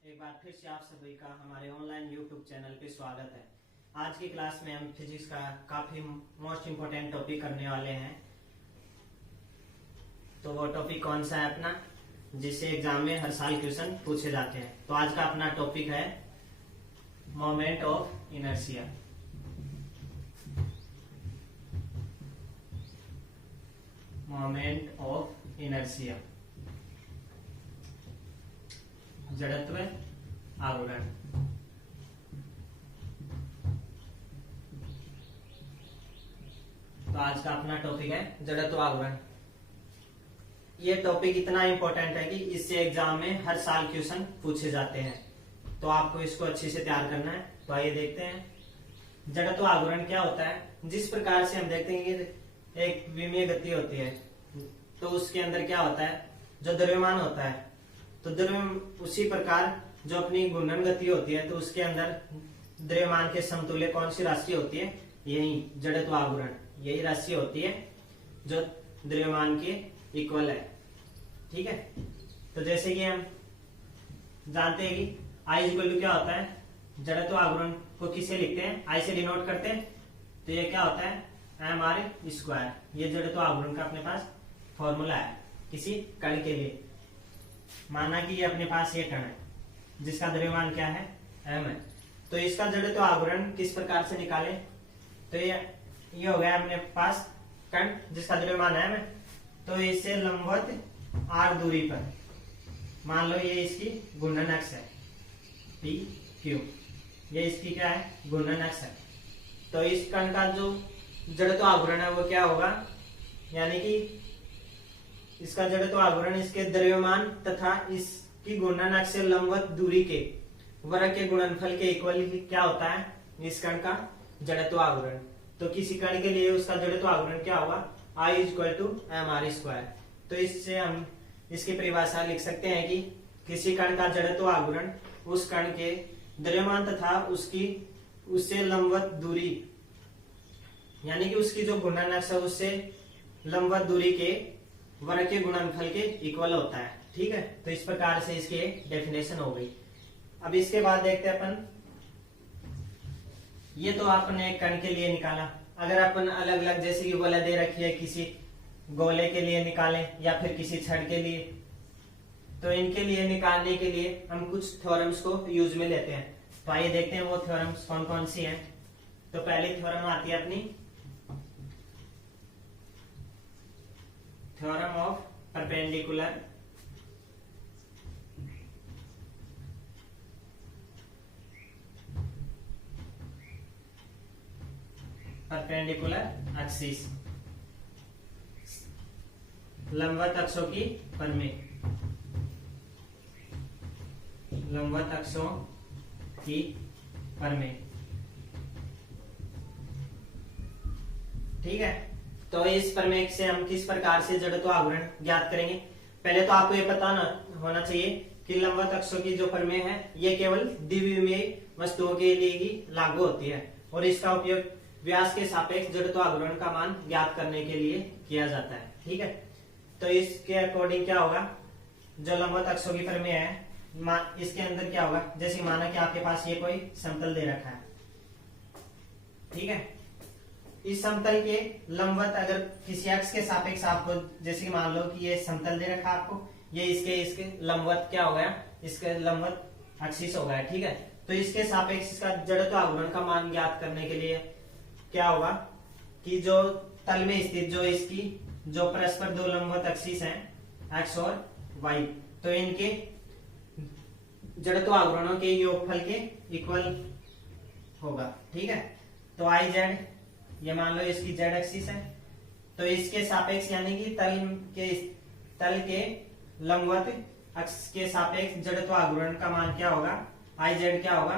एक बार फिर से आप सभी का हमारे ऑनलाइन यूट्यूब चैनल पे स्वागत है। आज की क्लास में हम फिजिक्स का काफी मोस्ट इम्पोर्टेंट टॉपिक करने वाले हैं। तो वो टॉपिक कौन सा है अपना, जिससे एग्जाम में हर साल क्वेश्चन पूछे जाते हैं। तो आज का अपना टॉपिक है moment of inertia. Moment of inertia, जड़त्व आवरण। तो आज का अपना टॉपिक है जड़त्व आवरण। ये टॉपिक इतना इंपॉर्टेंट है कि इससे एग्जाम में हर साल क्वेश्चन पूछे जाते हैं, तो आपको इसको अच्छे से तैयार करना है। तो आइए देखते हैं जड़त्व आवरण क्या होता है। जिस प्रकार से हम देखते हैं कि एक विमीय गति होती है, तो उसके अंदर क्या होता है, जो द्रव्यमान होता है, तो उसी प्रकार जो अपनी घूर्णन गति होती है, तो उसके अंदर द्रव्यमान के समतुल्य कौन सी राशि होती है, यही जड़त्व आवरण, यही राशि होती है जो द्रव्यमान के इक्वल है। ठीक है। तो जैसे कि हम जानते हैं कि आई इक्वल टू क्या होता है, जड़त्व आवरण को किसे लिखते हैं, आई से डिनोट करते हैं। तो ये क्या होता है, एम आर स्क्वायर। ये जड़त्व आवरण का अपने पास फॉर्मूला है किसी कण के लिए। माना कि ये अपने पास ये कण है जिसका द्रव्यमान क्या है, एम है। तो इसका जड़त्व आवरण किस प्रकार से निकालें, तो ये हो गया अपने पास कण जिसका द्रव्यमान एम है। तो इससे लंबवत आर दूरी पर मान लो ये इसकी घूर्णन अक्ष है पी क्यू, ये इसकी क्या है, घूर्णन अक्ष है। तो इस कण का जो जड़त्व आवरण है वो क्या होगा, यानी कि इसका जड़त्व आवरण इसके द्रव्यमान तथा इसकी घूर्णन अक्ष से लंबवत दूरी के वर्ग के गुणनफल के इक्वल क्या होता है, इस कण का जड़त्व आवरण। तो किसी कण के लिए उसका जड़त्व आवरण क्या होगा, I equal to M R square. तो इससे हम इसकी परिभाषा लिख सकते हैं कि किसी कण का जड़त्व आवरण उस कण के द्रव्यमान तथा उससे लंबवत दूरी, यानी कि उसकी जो घूर्णन अक्ष है उससे लंबवत दूरी के वर्ग के गुणनफल के इक्वल होता है। ठीक है। तो इस प्रकार से इसकी डेफिनेशन हो गई। अब इसके बाद देखते हैं अपन, ये तो आपने एक कण के लिए निकाला। अगर अपन अलग अलग जैसे कि गोला दे रखी है, किसी गोले के लिए निकालें या फिर किसी छड़ के लिए, तो इनके लिए निकालने के लिए हम कुछ थ्योरम्स को यूज में लेते हैं। तो आइए देखते हैं वो थ्योरम्स कौन कौन सी हैं। तो पहली थ्योरम आती है अपनी थ्योरम ऑफ परपेंडिकुलर एक्सिस, लंबवत अक्षों की परिमेय, लंबवत अक्षों की परिमेय। ठीक है। तो इस प्रमेय से हम किस प्रकार से जड़त्व आवरण ज्ञात करेंगे। पहले तो आपको ये पता होना चाहिए कि लंबवत अक्षों की जो प्रमेय है ये केवल द्विविमीय वस्तुओं के लिए ही लागू होती है, और इसका उपयोग व्यास के सापेक्ष जड़त्व आवरण का मान ज्ञात करने के लिए किया जाता है। ठीक है। तो इसके अकॉर्डिंग क्या होगा, जो लंबवत अक्षों की प्रमेय है, इसके अंदर क्या होगा, जैसे माना कि आपके पास ये कोई समतल दे रखा है। ठीक है। इस समतल के लंबवत अगर किसी अक्ष के सापेक्ष आपको, जैसे कि मान लो कि ये समतल दे रखा आपको, ये इसके लंबवत क्या हो गया, इसके लंबवत एक्सिस हो गया। ठीक है। तो इसके सापेक्ष इसका जड़त्व आवरण का मान ज्ञात करने के लिए क्या होगा कि जो तल में स्थित जो इसकी जो परस्पर दो लंबवत एक्सिस हैं, एक्स और वाई, तो इनके जड़त्व आवरणों के योगफल के इक्वल होगा। ठीक है। तो आई जेड, ये मान लो इसकी जेड एक्सिस है, तो इसके सापेक्ष यानी कि तल के लंबवत अक्ष के सापेक्ष जड़त्व आवरण का मान क्या होगा, आई जेड क्या होगा,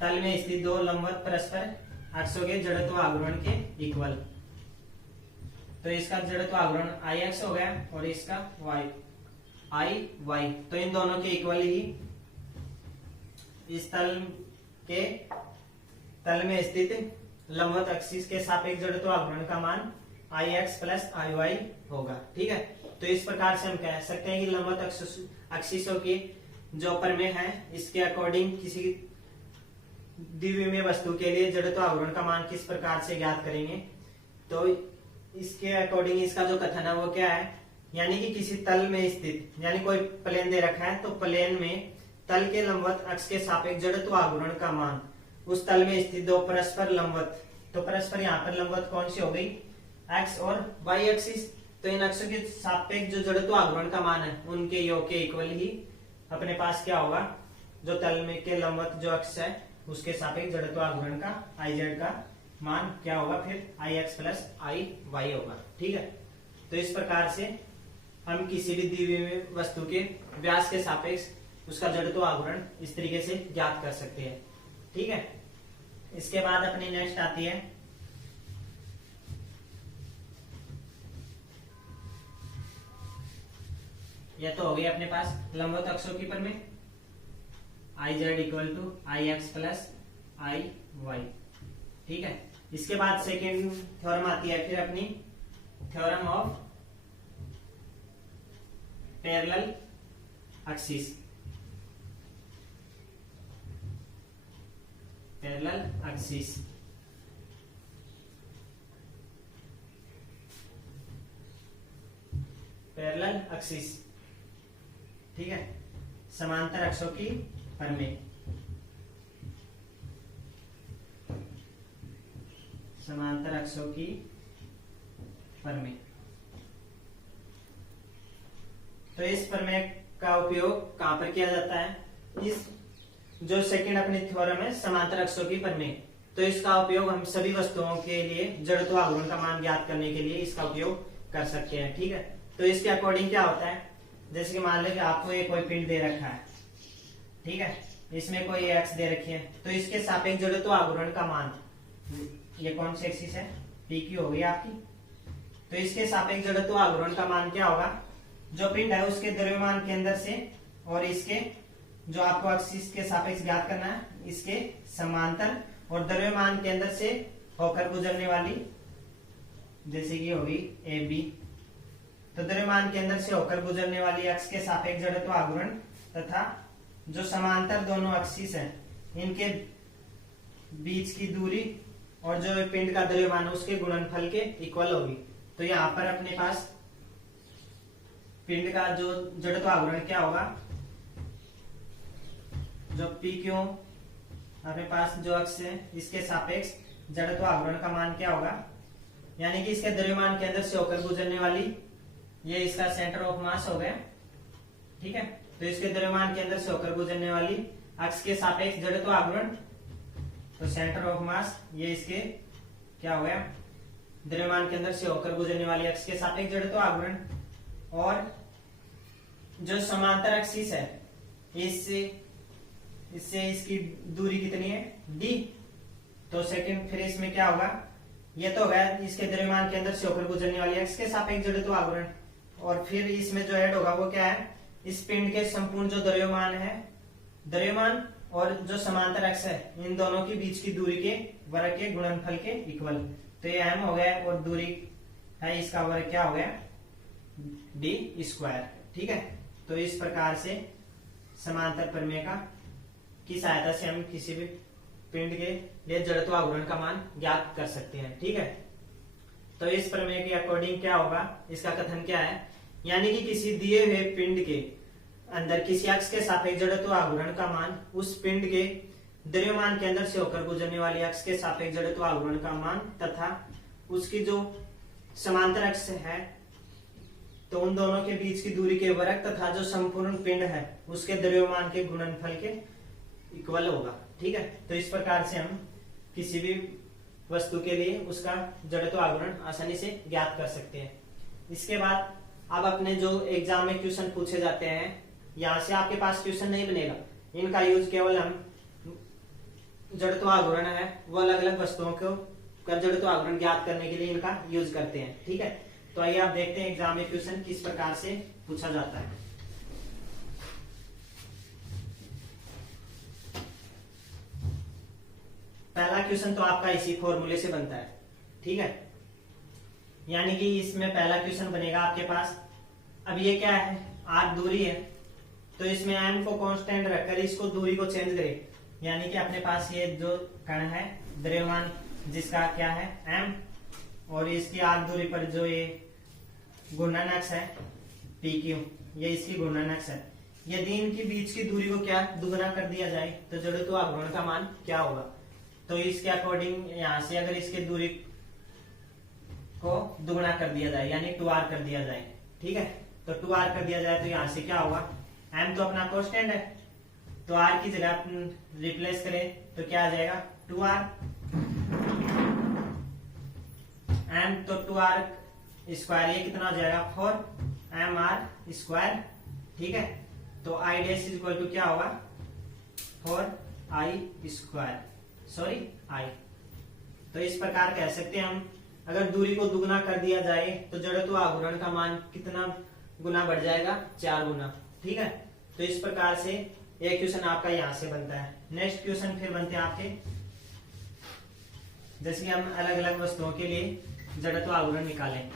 तल में स्थित दो लंबवत परस्पर अक्षों के जड़त्व आवरण के इक्वल। तो इसका जड़त्व आवरण आई एक्स हो गया और इसका वाई आई वाई, तो इन दोनों के इक्वल ही इस तल में स्थित लंबवत एक्सिस के सापेक्ष जड़त्व आवरण का मान आई एक्स प्लस आई वाई होगा। ठीक है। तो इस प्रकार से हम कह सकते हैं कि लंबवत एक्सिसों की जो प्रमेय है इसके अकॉर्डिंग किसी द्विविमीय वस्तु के लिए जड़त्व आघूर्ण का मान किस प्रकार से ज्ञात करेंगे। तो इसके अकॉर्डिंग इसका जो कथन है वो क्या है, यानी कि किसी तल में स्थित, यानी कोई प्लेन दे रखा है तो प्लेन में तल के लंबवत अक्ष के सापेक्ष जड़त्व आघूर्ण का मान उस तल में स्थित दो परस्पर लंबवत, तो परस्पर यहाँ पर लंबवत कौन सी हो गई, एक्स और वाई एक्सिस, तो इन अक्षों के सापेक्ष जो जड़त्व आघूर्ण का मान है उनके योग के इक्वल ही अपने पास क्या होगा, जो तल में के लंबवत जो अक्ष है उसके सापेक्ष जड़त्व आघूर्ण का आई जेड का मान क्या होगा, फिर आई एक्स प्लस आई वाई होगा। ठीक है, तो इस प्रकार से हम किसी भी द्विविमीय वस्तु के व्यास के सापेक्ष उसका जड़त्व आघूर्ण इस तरीके से ज्ञात कर सकते हैं। ठीक है, इसके बाद अपनी नेक्स्ट आती है यह तो हो गई अपने पास लंबवत अक्षों की प्रमेय, I Z equal to I X plus I Y. ठीक है, इसके बाद सेकेंड थ्योरम आती है फिर अपनी theorem of parallel axis, parallel axis. Parallel axis, ठीक है, समांतर अक्षों की प्रमेय, समांतर अक्षों की प्रमेय। तो इस प्रमेय का उपयोग कहां पर किया जाता है, इस जो सेकंड अपनी थ्योरम है समांतर अक्षों की प्रमेय, तो इसका उपयोग हम सभी वस्तुओं के लिए जड़त्व आघूर्ण का मान ज्ञात करने के लिए इसका उपयोग कर सकते हैं। ठीक है, तो इसके अकॉर्डिंग क्या होता है, जैसे कि मान लो कि आपको ये कोई पिंड दे रखा है, ठीक है, इसमें कोई एक्स दे रखी है, तो इसके सापेक्ष जड़त्व आघूर्ण का मान, ये कौन सी एक्सिस है, पी क्यू हो गई आपकी, तो इसके सापेक्ष जड़त्व आघूर्ण का मान क्या होगा, जो पिंड है उसके द्रव्यमान केंद्र से और इसके जो आपको एक्सिस के सापेक्ष ज्ञात करना है इसके समांतर और द्रव्यमान केंद्र से होकर गुजरने वाली, जैसे कि होगी ए बी, तो द्रव्यमान केंद्र से होकर गुजरने वाली अक्ष के सापेक्ष जड़त्व आघूर्ण तथा जो समांतर दोनों एक्सिस हैं इनके बीच की दूरी और जो पिंड का द्रव्यमान उसके गुणनफल के इक्वल होगी। तो यहाँ पर अपने पास पिंड का जो जड़त्व आघूर्ण क्या होगा, जो पी क्यू अपने पास जो अक्ष है इसके सापेक्ष जड़त्व आघूर्ण का मान क्या होगा, यानी कि इसके द्रव्यमान केंद्र से होकर गुजरने वाली, ये इसका सेंटर ऑफ मास हो गया। ठीक है, तो इसके द्रव्यमान केंद्र से होकर गुजरने वाली अक्ष के सापेक्ष जड़त्व आघूर्ण, तो सेंटर ऑफ मास ये इसके क्या हो गया, द्रव्यमान केंद्र से होकर गुजरने वाली अक्ष के सापेक्ष जड़त्व आघूर्ण, और जो समांतर एक्सिस है इससे इसकी दूरी कितनी है, डी, तो सेकंड फिर इसमें क्या होगा, ये तो होगा इसके द्रव्यमान केंद्र से होकर गुजरने वाली अक्ष के सापेक्ष जड़त्व आघूर्ण, और फिर इसमें जो ऐड होगा वो क्या है, इस पिंड के संपूर्ण जो द्रव्यमान है, द्रव्यमान और जो समांतर अक्ष है इन दोनों के बीच की दूरी के वर्ग के गुणनफल के इक्वल, तो ये m हो गया और दूरी है इसका वर्ग क्या हो गया, डी स्क्वायर। ठीक है, तो इस प्रकार से समांतर प्रमेय की सहायता से हम किसी भी पिंड के लिए जड़त्व आघूर्ण का मान ज्ञात कर सकते हैं। ठीक है, तो इस प्रमेय के अकॉर्डिंग क्या होगा, इसका कथन क्या है, यानी कि किसी दिए हुए पिंड के अंदर किसी अक्ष के सापेक्ष जड़त्व आघूर्ण का मान उस पिंड के द्रव्यमान केंद्र से होकर गुजरने वाली अक्ष के सापेक्ष जड़त्व आघूर्ण का मान तथा उसकी जो समांतर अक्ष है तो उन दोनों के बीच की दूरी के वर्ग तथा जो संपूर्ण पिंड है उसके द्रव्यमान के गुणनफल के इक्वल होगा। ठीक है, तो इस प्रकार से हम किसी भी वस्तु के लिए उसका जड़त्व आघूर्ण आसानी से ज्ञात कर सकते हैं। इसके बाद अब अपने जो एग्जाम में क्वेश्चन पूछे जाते हैं, यहाँ से आपके पास क्वेश्चन नहीं बनेगा, इनका यूज केवल हम जड़त्व आघूर्ण है वो अलग अलग वस्तुओं को का जड़त्व आघूर्ण ज्ञात करने के लिए इनका यूज करते हैं। ठीक है, तो आइए आप देखते हैं एग्जाम में क्वेश्चन किस प्रकार से पूछा जाता है। पहला क्वेश्चन तो आपका इसी फॉर्मूले से बनता है। ठीक है, यानी कि इसमें पहला क्वेश्चन बनेगा आपके पास, अब ये क्या है, आर दूरी है, तो इसमें m को कांस्टेंट रखकर इसको दूरी को चेंज करें, यानी कि अपने पास ये जो कण है द्रव्यमान जिसका क्या है m, और इसकी आर्क दूरी पर जो ये घूर्णन अक्ष है pq, ये इसकी घूर्णन अक्ष है। यदि इनके बीच की दूरी को क्या दुगना कर दिया जाए तो जड़त्व आघूर्ण का मान क्या होगा। तो इसके अकॉर्डिंग यहाँ से अगर इसकी दूरी को दुगना कर दिया जाए यानी 2r कर दिया जाए, ठीक है, तो 2r कर दिया जाए तो यहाँ से क्या होगा, m तो अपना कांस्टेंट है, तो r की जगह रिप्लेस करें तो क्या आ जाएगा 2r, m तो 2r स्क्वायर, ये कितना हो जाएगा 4mr स्क्वायर, ठीक है। तो i dash is equal to क्या होगा 4i स्क्वायर, सॉरी i। तो इस प्रकार कह सकते हैं हम, अगर दूरी को दुगना कर दिया जाए तो जड़त्व आघूर्ण का मान कितना गुना बढ़ जाएगा, 4 गुना, ठीक है। तो इस प्रकार से एक क्वेश्चन आपका यहां से बनता है। नेक्स्ट क्वेश्चन फिर बनते हैं आपके, जैसे कि हम अलग अलग वस्तुओं के लिए जड़त्व आघूर्ण निकालें,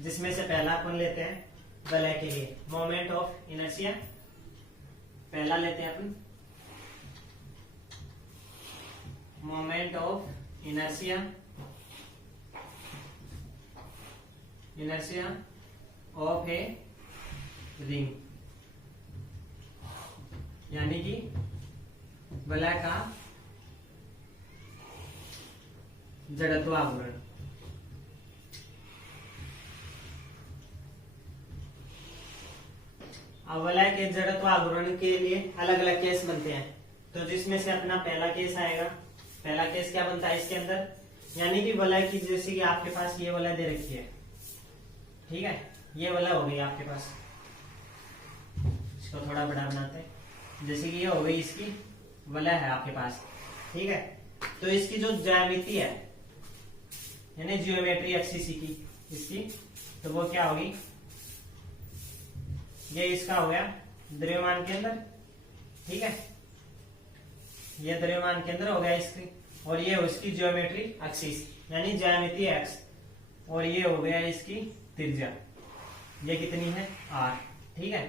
जिसमें से पहला अपन लेते हैं वलय के लिए मोमेंट ऑफ इनर्शिया। पहला लेते हैं अपन moment of inertia, inertia of a ring, यानी कि वलय का जड़त्व आघूर्ण। अब वलय के जड़त्व आघूर्ण के लिए अलग अलग केस बनते हैं, तो जिसमें से अपना पहला केस आएगा। पहला केस क्या बनता है इसके अंदर, यानी कि वलय की, जैसे कि आपके पास ये वलय दे रखी है, ठीक है, ये वलय हो गई आपके पास, इसको थोड़ा बड़ा बनाते हैं, जैसे कि ये हो गई इसकी वलय है आपके पास, ठीक है। तो इसकी जो ज्यामिति है यानी जियोमेट्री एक्सिस की इसकी, तो वो क्या होगी, ये इसका हो गया द्रव्यमान केंद्र, ठीक है, ये द्रव्यमान केंद्र हो गया इसकी, और ये इसकी ज्योमेट्री एक्सिस यानी ज्यामिति एक्स, और ये हो गया इसकी त्रिज्या, ये कितनी है r, ठीक है।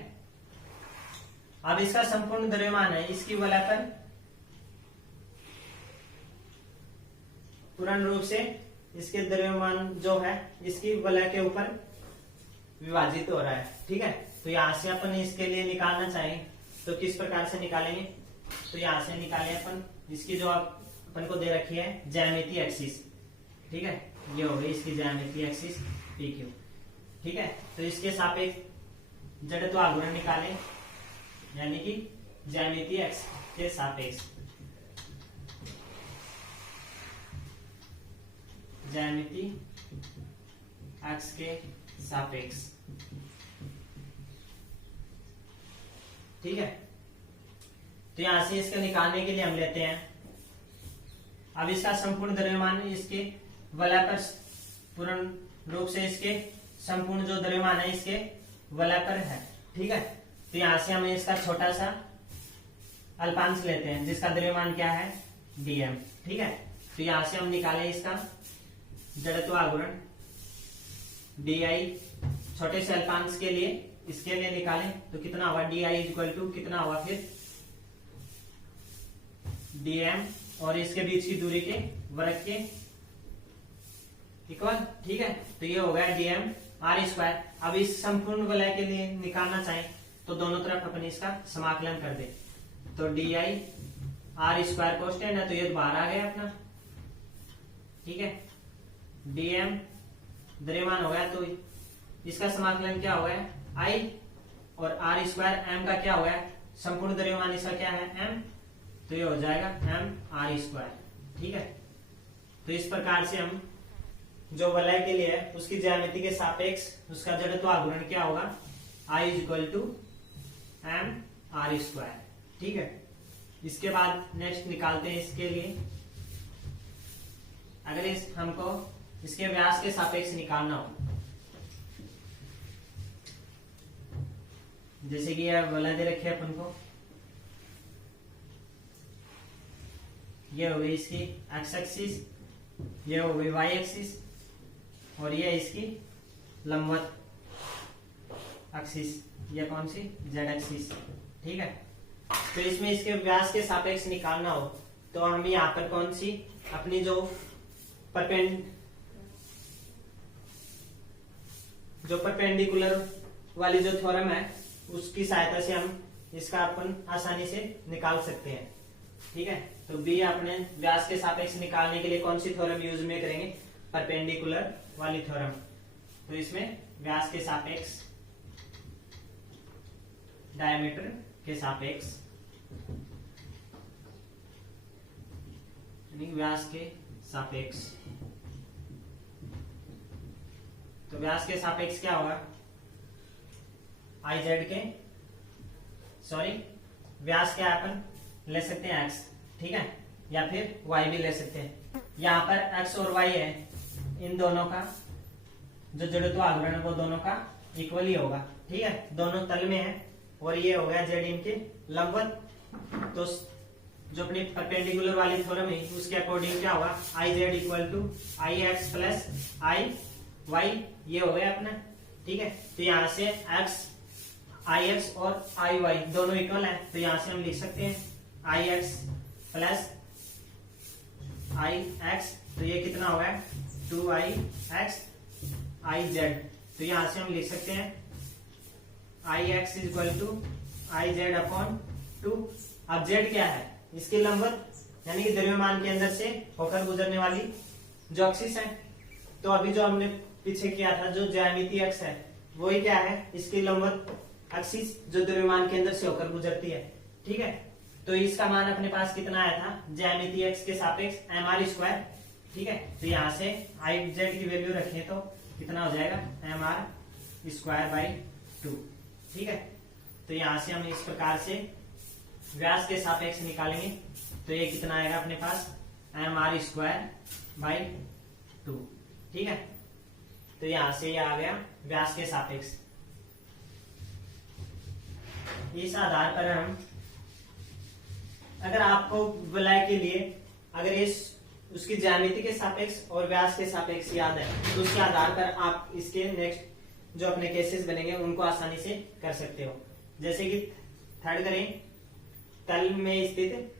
अब इसका संपूर्ण द्रव्यमान है, इसकी वलय पर पूर्ण रूप से इसके द्रव्यमान जो है इसकी वलय के ऊपर विभाजित हो रहा है, ठीक है। तो यहां से अपन इसके लिए निकालना चाहें तो किस प्रकार से निकालेंगे, तो यहां से निकालें अपन इसकी जो अपन को दे रखी है ज्यामिति एक्सिस, ठीक है, ये हो गई इसकी ज्यामिति एक्सिस PQ, ठीक है। तो इसके सापेक्ष जड़त्व आघूर्ण निकालें, यानी कि ज्यामिति एक्स के सापेक्ष, ज्यामिति एक्स के सापेक्ष, ठीक है। तो यहां से इसके निकालने के लिए हम लेते हैं, अब इसका संपूर्ण द्रव्यमान इसके वलय पर पूर्ण रूप से इसके संपूर्ण जो द्रव्यमान है इसके वलय पर है, ठीक है। तो यहां से हम इसका छोटा सा अल्पांश लेते हैं जिसका द्रव्यमान क्या है dm, ठीक है। तो यहां से हम निकाले इसका जड़त्व आघूर्ण di, छोटे से अल्पांश के लिए इसके लिए निकालें तो कितना होगा di इक्वल टू कितना होगा फिर dm, और इसके बीच की दूरी के वर्ग के इक्वल, ठीक है। तो ये हो गया dm r स्क्वायर। अब इस संपूर्ण वलय के लिए निकालना चाहें तो दोनों तरफ अपन इसका समाकलन कर दे, तो di r स्क्वायर कांस्टेंट है तो ये बाहर आ गया अपना, ठीक है। dm द्रव्यमान हो गया तो इसका समाकलन क्या हो गया I, और r स्क्वायर m का क्या हो गया संपूर्ण द्रव्यमान इसका क्या है m, तो ये हो जाएगा m r स्क्वायर, ठीक है। तो इस प्रकार से हम जो वलय के लिए है उसकी ज्यामिति के सापेक्ष उसका जड़त्व आघूर्ण क्या होगा I equal to m r square, ठीक है। इसके बाद नेक्स्ट निकालते हैं इसके लिए, अगर इस हमको इसके व्यास के सापेक्ष निकालना हो, जैसे कि यह वलय दे रखे अपन को, ये हो गई इसकी एक्स एक्सिस, ये हो गई वाई एक्सिस, और ये इसकी लंबवत एक्सिस, ये कौन सी जेड एक्सिस, ठीक है। तो इसमें इसके व्यास के सापेक्ष निकालना हो तो हम यहाँ पर कौन सी अपनी जो परपेंडिकुलर वाली जो थ्योरम है उसकी सहायता से हम इसका अपन आसानी से निकाल सकते हैं, ठीक है। तो बी अपने व्यास के सापेक्ष निकालने के लिए कौन सी थ्योरम यूज में करेंगे, परपेंडिकुलर वाली थ्योरम। तो इसमें व्यास के सापेक्ष, डायमीटर के सापेक्ष, व्यास के सापेक्ष। तो व्यास के सापेक्ष क्या होगा, आई जेड के, सॉरी व्यास क्या अपन ले सकते हैं एक्स, ठीक है, या फिर वाई भी ले सकते हैं। यहाँ पर एक्स और वाई है, इन दोनों का जो जड़त्व आघूर्ण है वो दोनों का इक्वल ही होगा, ठीक है, दोनों तल में है और ये हो गया जेड इनके लंबवत। तो जो अपनी परपेंडिकुलर वाली थ्योरम है उसके अकॉर्डिंग क्या होगा, I Z equal to I X plus I Y, ये हो गया अपना, ठीक है। तो यहाँ से एक्स, आई एक्स और आई वाई दोनों इक्वल है, तो यहाँ से हम लिख सकते हैं I X plus I x, तो ये कितना होगा 2i x आई जेड। तो यहां से हम लिख सकते हैं I x is equal to I z upon 2। अब जेड क्या है, इसके लंबवत यानी कि द्रव्यमान के अंदर से होकर गुजरने वाली जो एक्सिस है। तो अभी जो हमने पीछे किया था जो ज्यामिति अक्ष है वही क्या है, इसकी लंबवत एक्सिस जो द्रव्यमान के अंदर से होकर गुजरती है, ठीक है। तो इसका मान अपने पास कितना आया था, ज्यामिति अक्ष के सापेक्ष mr स्क्वायर, ठीक है। तो यहाँ से आई जेड की वैल्यू रखें तो कितना हो जाएगा mr स्क्वायर बाई 2, ठीक है। तो यहाँ से हम इस प्रकार से व्यास के सापेक्ष निकालेंगे, तो ये कितना आएगा अपने पास mr स्क्वायर बाई 2, ठीक है। तो यहां से ये आ गया व्यास के सापेक्ष। इस आधार पर हम, अगर आपको विलय के लिए अगर इस उसकी ज्यामिति के सापेक्ष और व्यास के सापेक्ष याद है तो उसके आधार पर आप इसके नेक्स्ट जो अपने केसेस बनेंगे उनको आसानी से कर सकते हो। जैसे कि थर्ड करें, तल में स्थित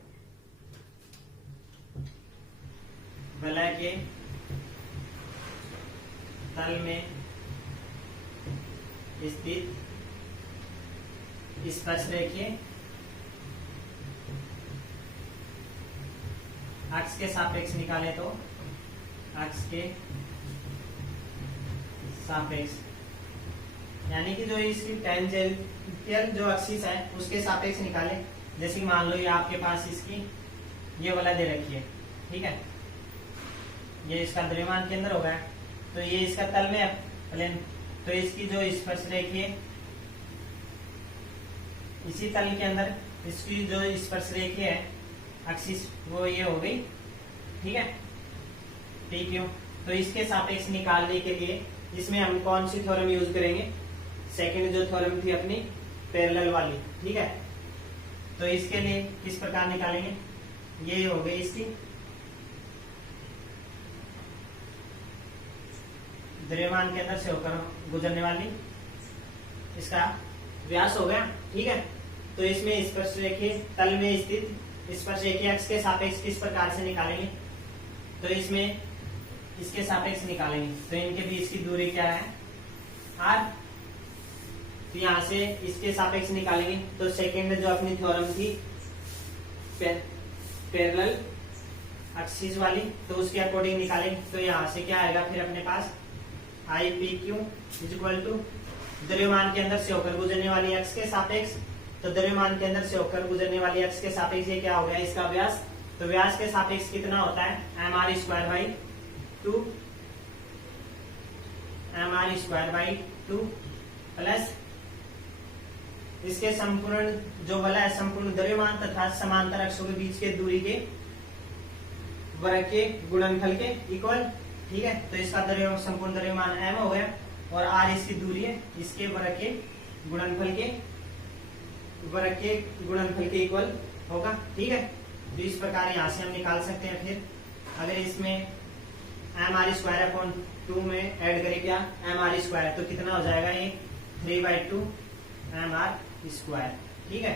विलय के तल में स्थित स्पर्श रेखीय अक्ष के सापेक्ष निकाले तो अक्ष के सापेक्ष यानी कि जो इसकी टेंजेंशियल जो एक्सिस है उसके सापेक्ष निकाले। जैसे कि मान लो ये आपके पास इसकी ये वाला दे रखी है, ठीक है, ये इसका द्रव्यमान केंद्र होगा, तो ये इसका तल में है प्लेन, तो इसकी जो स्पर्श रेखीय इसी तल के अंदर इसकी जो स्पर्श रेखीय है एक्सिस वो ये हो गई, ठीक है, पी क्यू। तो इसके सापेक्ष निकालने के लिए इसमें हम कौन सी थ्योरम यूज करेंगे, सेकंड जो थ्योरम थी अपनी पैरेलल वाली, ठीक है। तो इसके लिए किस प्रकार निकालेंगे, ये हो गई इसकी द्रव्यमान के अंदर से होकर गुजरने वाली, इसका व्यास हो गया, ठीक है। तो इसमें स्पर्श रेखीय तल में स्थित स्पर्श रेखीय अक्ष के सापेक्ष किस प्रकार से निकालेंगे, तो इसमें इसके सापेक्ष निकालेंगे, तो इनके बीच की दूरी क्या है r। तो यहां से इसके सापेक्ष निकालेंगे, तो सेकंड जो अपनी थ्योरम थी पैरेलल एक्सिस वाली, तो उसके अकॉर्डिंग निकालेंगे। तो यहां से क्या आएगा फिर अपने पास I P Q is equal to द्रव्यमान के अंदर से होकर गुजरने वाली अक्ष के सापेक्ष, तो द्रव्यमान के अंदर से होकर गुजरने वाली अक्ष के सापेक्ष ये क्या हो गया इसका व्यास। तो व्यास के सापेक्ष कितना होता है mr square by 2, mr square by 2 plus इसके संपूर्ण जो वाला है संपूर्ण द्रव्यमान तथा समांतर अक्षों के बीच के दूरी के वर्ग के गुणनफल के इक्वल, ठीक है। तो इसका संपूर्ण द्रव्यमान m हो गया और r इसकी दूरी है, इसके वर्ग के गुणनफल के इक्वल होगा, ठीक है। तो इस प्रकार यहां से हम निकाल सकते हैं। फिर अगर इसमें mr स्क्वायर अपॉन 2 में ऐड करें क्या mr स्क्वायर, तो कितना हो जाएगा ये 3/2 mr²। ठीक है,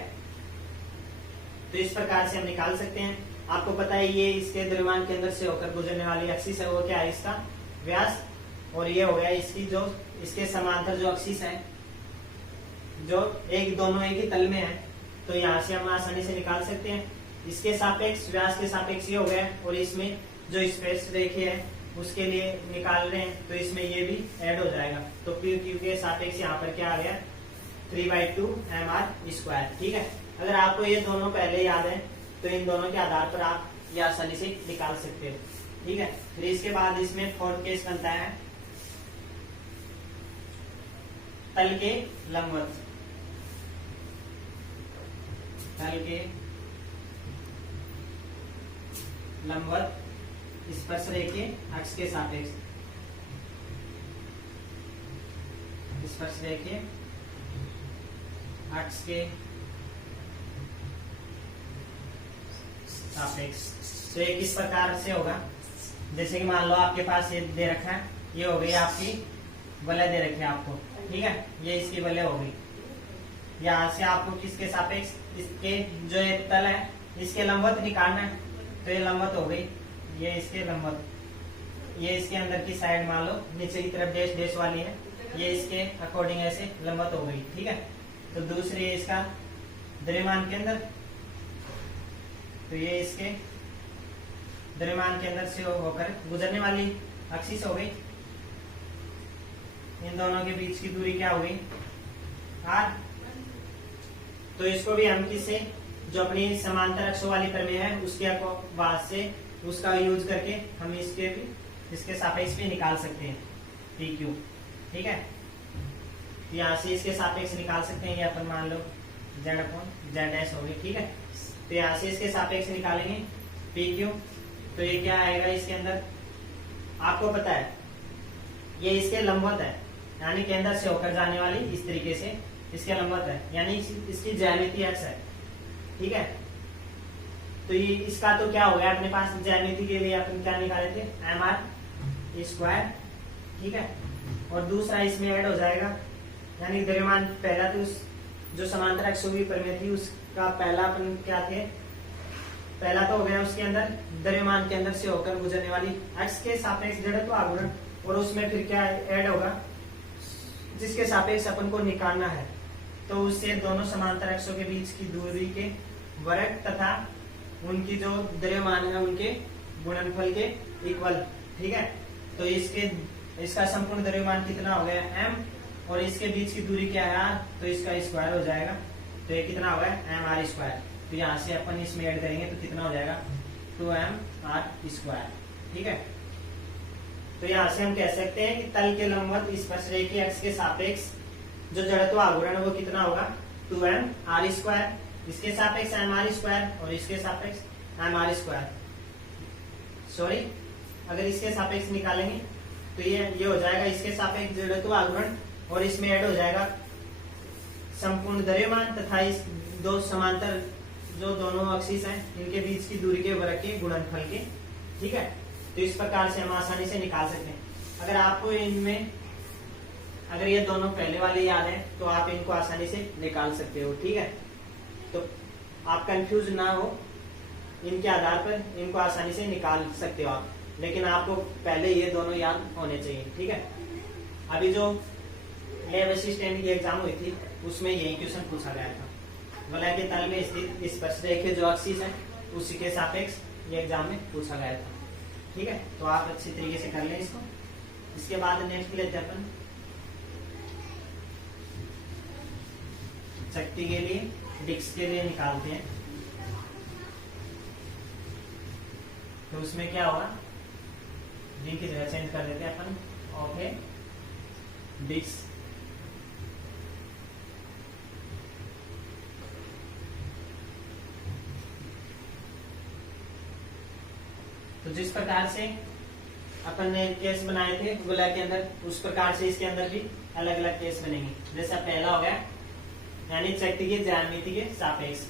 तो इस प्रकार से हम निकाल सकते हैं। आपको पता है ये इसके द्रव्यमान केंद्र से होकर गुजरने वाली एक्सिस है, वो क्या है इसका व्यास, और ये हो गया इसकी जो इसके समांतर जो एक्सिस है, जो दोनों एक ही तल में है, तो यहाँ से हम आसानी से निकाल सकते हैं। इसके सापेक्ष व्यास के सापेक्ष ये हो गया, और इसमें जो स्पेस रेखे है उसके लिए निकाल रहे हैं, तो इसमें ये भी ऐड हो जाएगा। तो पी क्यू के सापेक्ष यहाँ पर क्या आ गया 3/2 mr²। ठीक है, अगर आपको ये दोनों पहले याद है तो इन दोनों के आधार पर आप ये आसानी से निकाल सकते हो। ठीक है, फिर इसके बाद इसमें फोर्थ केस बनता है तल के लंबवत। तल के लंबवत स्पर्श रेखे अक्ष के सापेक्ष। स्पर्श रेखे अक्ष के सापेक्ष। तो एक इस प्रकार से होगा, जैसे कि मान लो आपके पास ये दे रखा है, ये हो गई आपकी वलय दे रखी है आपको। ठीक है, ये इसकी वलय हो गई। यहाँ से आपको किसके सापेक्ष, इसके जो एक तल है इसके लंबवत निकालना है, तो ये लंबवत हो गई, ये इसके लंबवत, ये इसके अंदर की साइड मान लो नीचे की तरफ डैश डैश वाली है, ये इसके अकॉर्डिंग ऐसे लंबवत हो गई। ठीक है, तो दूसरी इसका द्रव्यमान केंद्र, तो ये इसके द्रव्यमान केंद्र से होकर गुजरने वाली एक्सिस हो गई। इन दोनों के बीच की दूरी क्या हो गई r। तो इसको भी हम किससे, जो अपनी समांतर अक्षों वाली प्रमेय है उसके बाद से उसका यूज करके हम इसके सापेक्ष भी निकाल सकते हैं पी क्यू। ठीक है, यहाँ से इसके सापेक्ष निकाल सकते हैं, ये अपन मान लो z/z' हो गई। ठीक है, तो यहाँ से इसके सापेक्ष निकालेंगे पी क्यू, तो ये क्या आएगा इसके अंदर, आपको पता है ये इसके लंबवत है, यानी केंद्र से होकर जाने वाली इस तरीके से इसके लंबवत है, यानी इसकी ज्यामिति अक्ष है। ठीक है, तो ये इसका तो क्या हो गया, अपने पास ज्यामिति के लिए अपन क्या निकाले थे mr²। ठीक है, और दूसरा इसमें ऐड हो जाएगा, यानी द्रव्यमान पहला तो जो समांतर अक्षों की प्रमेय थी उसका पहला अपन क्या थे, पहला तो हो गया उसके अंदर द्रव्यमान के अंदर से होकर गुजरने वाली अक्ष के सापेक्ष जड़त्व आघूर्ण, और उसमें फिर क्या ऐड होगा, जिसके सापेक्ष अपन को निकालना है, तो उससे दोनों समांतर अक्षों के बीच की दूरी के वर्ग तथा उनकी जो द्रव्यमान है उनके गुणनफल के इक्वल। ठीक है, तो इसका संपूर्ण द्रव्यमान कितना हो गया m, और इसके बीच की दूरी क्या है r, तो इसका स्क्वायर हो जाएगा, तो ये कितना होगा mr²। तो यहाँ से अपन इसमें ऐड करेंगे तो कितना हो जाएगा 2mr²। ठीक है, तो यहाँ से हम कह सकते हैं कि तल के लंबवत स्पर्श रेखीय अक्ष के सापेक्ष जो जड़त्व आघूर्ण वो कितना होगा 2mr², इसके सापेक्ष mr², और इसके सापेक्ष mr²। सॉरी, अगर इसके सापेक्ष निकालेंगे तो ये हो जाएगा इसके सापेक्ष जड़त्व आघूर्ण, और इसमें ऐड हो जाएगा संपूर्ण द्रव्यमान तथा इस दो समांतर जो दोनों एक्सिस हैं इनके बीच की दूरी के वर्ग के गुणनफल के। ठीक है, तो इस प्रकार से हम आसानी से निकाल सकते हैं। अगर आपको इनमें अगर ये दोनों पहले वाले याद है तो आप इनको आसानी से निकाल सकते हो। ठीक है, तो आप कंफ्यूज ना हो, इनके आधार पर इनको आसानी से निकाल सकते हो आप, लेकिन आपको पहले ये दोनों याद होने चाहिए। ठीक है, अभी जो लैब असिस्टेंट की एग्जाम हुई थी उसमें यही क्वेश्चन पूछा गया था, वलय के तल में स्थित स्पर्श रेखीय जो एक्सिस है उसी के सापेक्ष ये एग्जाम में पूछा गया था। ठीक है, तो आप अच्छी तरीके से कर लें इसको। इसके बाद नेक्स्ट लेते हैं अपन शक्ति के लिए, डिस्क के लिए निकालते हैं। तो उसमें क्या होगा, डी की जगह चेंज कर देते हैं अपन ऑफ ए डिस्क। तो जिस प्रकार से अपन ने केस बनाए थे गोला के अंदर, उस प्रकार से इसके अंदर भी अलग अलग केस बनेंगे। जैसा पहला हो गया यानी शक्ति के ज्यामिति के सापेक्ष।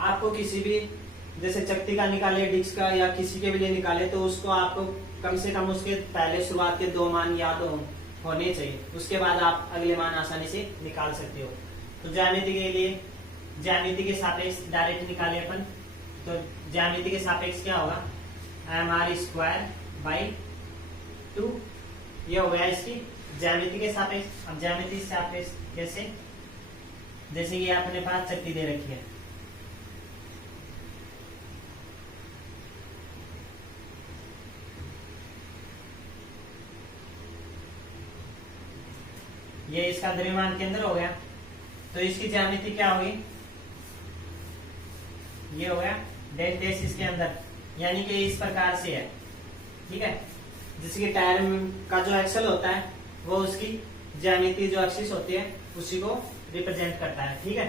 आपको किसी भी जैसे चकती का निकाले, डिस्क का या किसी के भी लिए निकाले, तो उसको आपको कम से कम उसके पहले शुरुआत के 2 मान याद होने चाहिए, उसके बाद आप अगले मान आसानी से निकाल सकते हो। तो ज्यामिति के लिए ज्यामिति के सापेक्ष डायरेक्ट निकाले अपन, तो ज्यामिति के सापेक्ष क्या होगा, mr²/2, ये हो गया इसकी ज्यामिति के सापेक्ष। अब ज्यामिति सापेक्ष कैसे, जैसे कि अपने पास चक्की दे रखी है, ये इसका द्रव्यमान केंद्र हो गया, तो इसकी ज्यामिति क्या होगी, ये हो गया डेल डैश इसके अंदर, यानी कि इस प्रकार से है, ठीक है। जैसे कि टायर का जो एक्सल होता है वो उसकी ज्यामिति जो एक्सिस होती है उसी को रिप्रेजेंट करता है, ठीक है।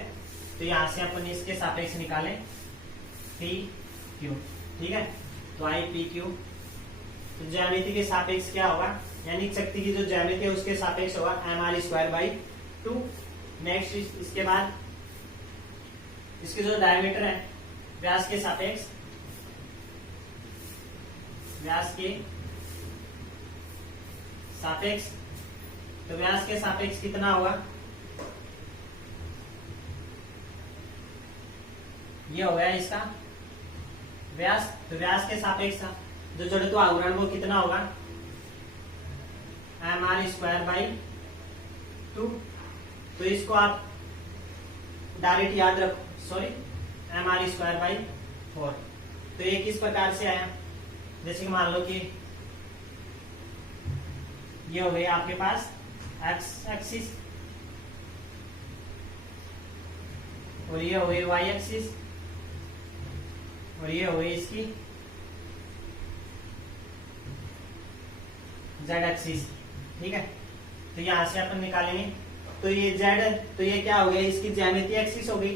तो यहां से अपन इसके सापेक्ष निकालें पी क्यू, ठीक है। तो आई पी क्यू, तो ज्यामिति के सापेक्ष क्या होगा, यानी चक्ति की जो ज्यामिति है उसके सापेक्ष होगा mr²/2। नेक्स्ट इसके बाद इसके जो डायमीटर है व्यास के सापेक्ष, व्यास के सापेक्ष, तो व्यास के सापेक्ष कितना होगा, ये हो गया इसका व्यास। तो व्यास के सापेक्ष जो जड़त्व आघूर्ण वो कितना होगा, mr²/2। तो इसको आप डायरेक्ट याद रखो, सॉरी mr²/4। तो ये किस प्रकार से आया, जैसे कि मान लो कि ये हो गई आपके पास एक्स एक्सिस और ये हो गई वाई एक्सिस और ये हो गई इसकी जेड एक्सिस, ठीक है। तो यहां से अपन निकालेंगे, तो ये जेड, तो ये क्या हो गया, इसकी ज्यामिति एक्सिस हो गई,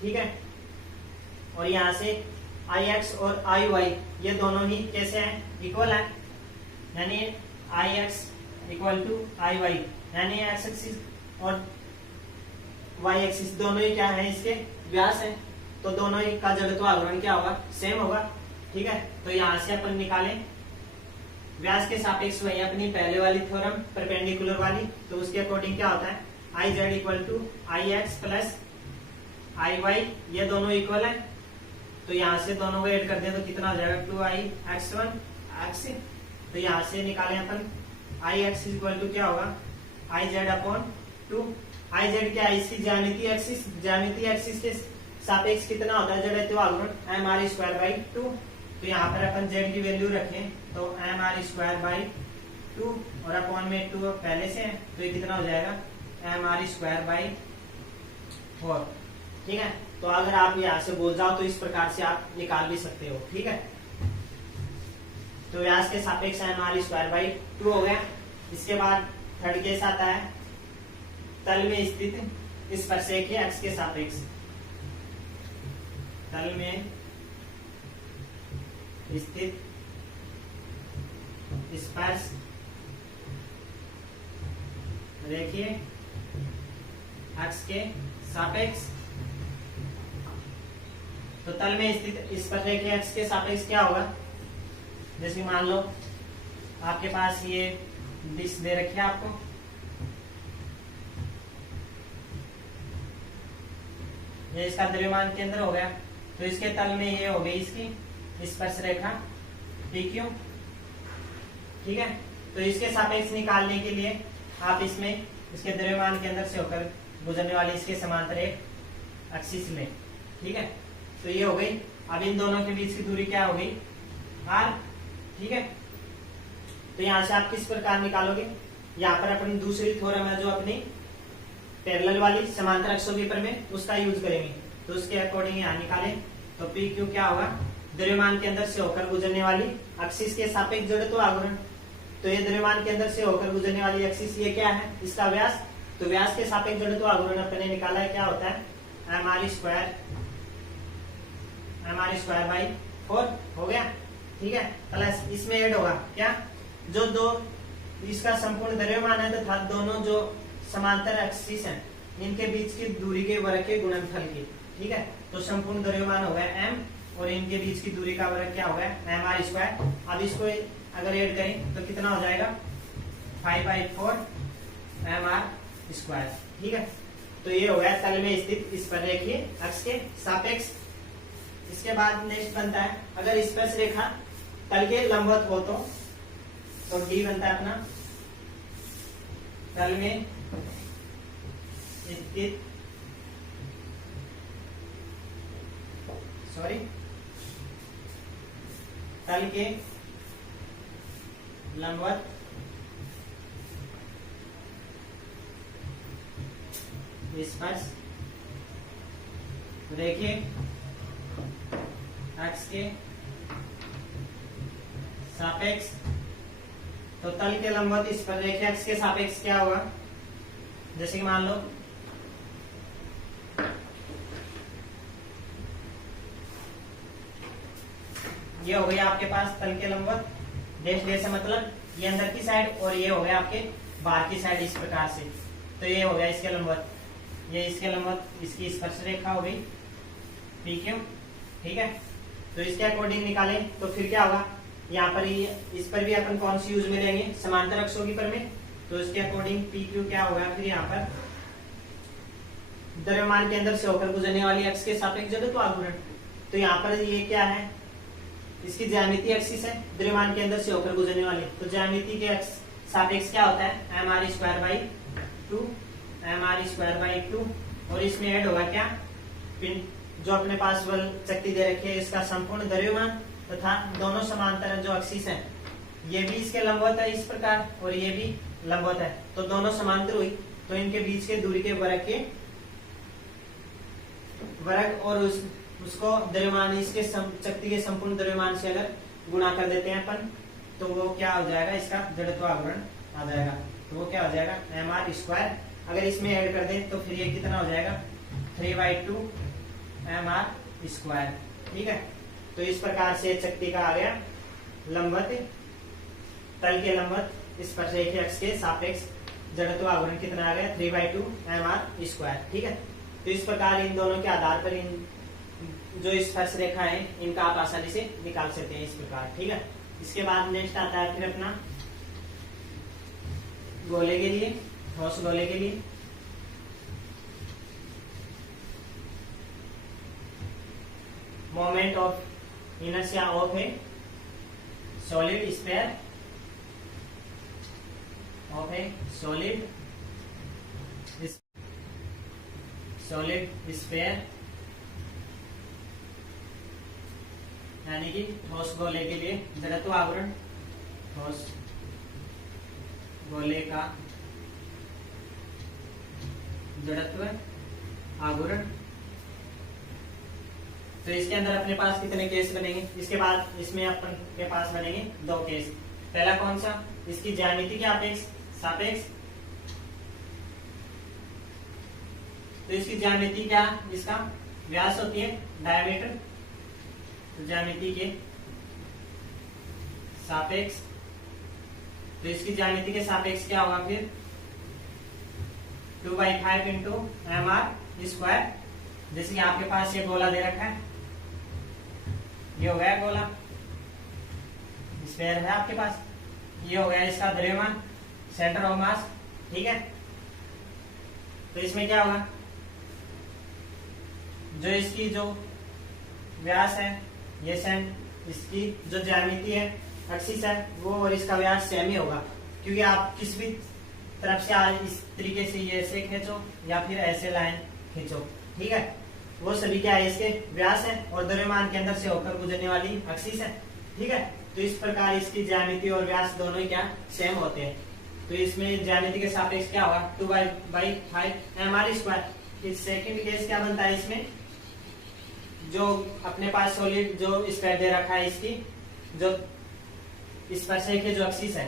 ठीक है। और यहां से आई एक्स और आई वाई ये दोनों ही कैसे हैं, इक्वल है, यानी I x equal to I y, यानी एक्स एक्सिस और वाई एक्सिस दोनों ही क्या है, इसके व्यास है, तो दोनों ही का जड़त्व आघूर्ण क्या होगा, सेम होगा, ठीक है। तो यहां से अपन निकालें व्यास के सापेक्ष वही अपनी पहले वाली थ्योरम परपेंडिकुलर वाली, तो उसके अकॉर्डिंग क्या होता है, I Z equal to I X plus I Y, ये दोनों इक्वल है, तो यहाँ से दोनों को ऐड कर दें तो कितना हो जाएगा, 2i(x1 x). तो यहाँ से निकालें अपन आई एक्स इक्वल टू क्या होगा, I z upon 2। I Z क्या है, इसकी ज्यामिति एक्सिस, ज्यामिति एक्सिस के सापेक्ष कितना होता है जड़त्व आघूर्ण, mr²/2। तो यहाँ पर अपन जेड की वैल्यू रखें तो mr²/2 और अपॉन में 2 पहले से है, तो ये कितना हो जाएगा, mr²/4, ठीक है। तो अगर आप यहाँ से बोल जाओ तो इस प्रकार से आप निकाल भी सकते हो, ठीक है। तो व्यास के सापेक्ष mr²/2 हो गया। इसके बाद थर्ड केस आता है तल में स्थित स्पर्शरेखीय अक्ष के सापेक्ष, तल में स्थित स्पर्श रेखीय अक्ष के सापेक्ष। तो तल में स्थित स्पर्शरेखीय अक्ष के सापेक्ष क्या होगा, जैसे मान लो आपके पास ये डिस्क दे रखी है आपको, ये इसका द्रव्यमान केंद्र हो गया, तो इसके तल में ये हो गई इसकी स्पर्श रेखा PQ, ठीक है। तो इसके सापेक्ष निकालने के लिए आप इसमें इसके द्रव्यमान केंद्र से होकर गुजरने वाली इसके समांतर एक एक्सिस लें, ठीक है। तो ये हो गई। अब इन दोनों के बीच की दूरी क्या हो गई, R, ठीक है। तो यहां से आप किस प्रकार निकालोगे, यहाँ पर अपनी दूसरी थ्योरम है जो अपनी पैरेलल वाली समांतर अक्षों के ऊपर में उसका यूज करेंगे, तो उसके अकॉर्डिंग यहाँ निकालें तो PQ क्या होगा, द्रव्यमान के अंदर से होकर गुजरने वाली एक्सिस के सापेक्ष जड़त्व आघूर्ण। तो ये द्रव्यमान के अंदर से होकर गुजरने वाली एक्सिस ये क्या है, इसका व्यास। तो व्यास के सापेक्ष जड़त्व आघूर्ण अपने निकाला है, क्या होता है mr²/4 हो गया, ठीक है। प्लस इसमें ऐड होगा क्या, जो दो इसका संपूर्ण द्रव्यमान है तथा दोनों जो समांतर एक्सिस हैं इनके बीच की दूरी के वर्ग के गुणनफल की, ठीक है। तो संपूर्ण द्रव्यमान हो गया m और इनके बीच की दूरी का वर्ग क्या हो गया, mr स्क्वायर। अब इसको अगर ऐड करें तो कितना हो जाएगा, 5/4 mr स्क्वायर। ठीक है, तो ये हो गया तल में स्थित इस पर रेखीय अक्ष के सापेक्ष। इसके बाद नेक्स्ट बनता है, अगर स्पर्श रेखा तल के लंबवत हो तो डी बनता है अपना तल में स्थित तल के लंबवत स्पर्श रेखीय अक्ष के सापेक्ष। तो तल के लंबवत स्पर्श रेखीय अक्ष के सापेक्ष क्या होगा, जैसे कि मान लो ये हो गया आपके पास तल के लंबवत, डैश डैश से मतलब ये अंदर की साइड और ये हो गया आपके बाहर की साइड, इस प्रकार से। तो ये हो गया इसके लंबवत, ये इसके लंबवत, इसकी स्पर्श रेखा हो गई पी क्यू। ठीक है, तो इसके अकॉर्डिंग निकालें तो फिर क्या होगा, यहाँ पर इस पर भी अपन कौन सी यूज में लेंगे, समांतर अक्षों की पर में। तो इसके अकॉर्डिंग पी क्यू क्या होगा, फिर यहाँ पर द्रव्यमान के अंदर से होकर गुजरने वाली अक्ष के सापेक्ष जड़त्व आघूर्ण। तो यहाँ पर ये क्या है, इसकी ज्यामितीय एक्सिस है, द्रव्यमान के अंदर से होकर गुजरने वाली। तो ज्यामिति के सापेक्ष क्या होता है, mr square by 2, mr square by 2। और इसमें ऐड होगा क्या, पिंड जो अपने पास बल शक्ति दे रखी है, इसका संपूर्ण द्रव्यमान तथा दोनों समांतर जो एक्सिस है, ये भी इसके लंबवत है इस प्रकार और ये भी लंबवत है, तो दोनों समांतर हुई। तो इनके बीच के दूरी के वर्ग और उसको द्रव्यमान, इसके शक्ति के संपूर्ण द्रव्यमान से अगर गुणा कर देते हैं अपन, तो वो क्या हो जाएगा, इसका जड़त्व आघूर्ण आ जाएगा। तो वो क्या हो जाएगा, mr स्क्वायर। अगर इसमें ऐड कर दें तो फिर ये कितना हो जाएगा, 3/2 mr स्क्वायर। ठीक है, तो इस प्रकार से शक्ति का आ गया लंबवत, तल के लंबवत स्पर्श रेखीय अक्ष के सापेक्ष जड़त्व आघूर्ण कितना आ गया, 3/2 mr स्क्वायर। ठीक है, तो इस प्रकार इन दोनों के आधार पर इन जो स्पर्श रेखा है इनका आप आसानी से निकाल सकते हैं इस प्रकार। ठीक है, इसके बाद नेक्स्ट आता है फिर अपना गोले के लिए, ठोस गोले के लिए। Moment of inertia of A solid sphere, of A solid sphere, यानी कि ठोस गोले के लिए जड़त्व आघूर्ण, ठोस गोले का जड़त्व आघूर्ण। तो इसके अंदर अपने पास कितने केस बनेंगे, इसके बाद इसमें अपन के पास बनेंगे 2 केस। पहला कौन सा, इसकी ज्यामिति के सापेक्ष। तो इसकी ज्यामिति क्या, इसका व्यास होती है डायमीटर, तो ज्यामिति के सापेक्ष। तो इसकी ज्यामिति के सापेक्ष क्या होगा फिर, 2/5 इंटू mr स्क्वायर। जैसे कि आपके पास ये गोला दे रखा है, ये हो गया गोला, स्फीयर है आपके पास, ये हो गया इसका द्रव्यमान, सेंटर ऑफ मास। ठीक है, तो इसमें क्या होगा, जो इसकी जो व्यास है, ये इसकी जो ज्यामिति है एक्सिस है वो, और इसका व्यास सेम ही होगा, क्योंकि आप किस भी तरफ से आज इस तरीके से ये ऐसे खींचो या फिर ऐसे लाइन खींचो। ठीक है, वो सभी क्या है, इसके व्यास है और द्रव्यमान के अंदर से होकर गुजरने वाली एक्सिस है। ठीक है, तो इस प्रकार इसकी ज्यामिति और व्यास दोनों ही क्या सेम होते हैं। तो इसमें ज्यामिति के सापेक्ष क्या होगा, 2/5 mr स्क्वायर। इस सेकंड केस क्या बनता है, इसमें जो अपने पास सॉलिड जो स्फीयर दे रखा है, इसकी जो स्पर्श रेखीय जो एक्सिस है,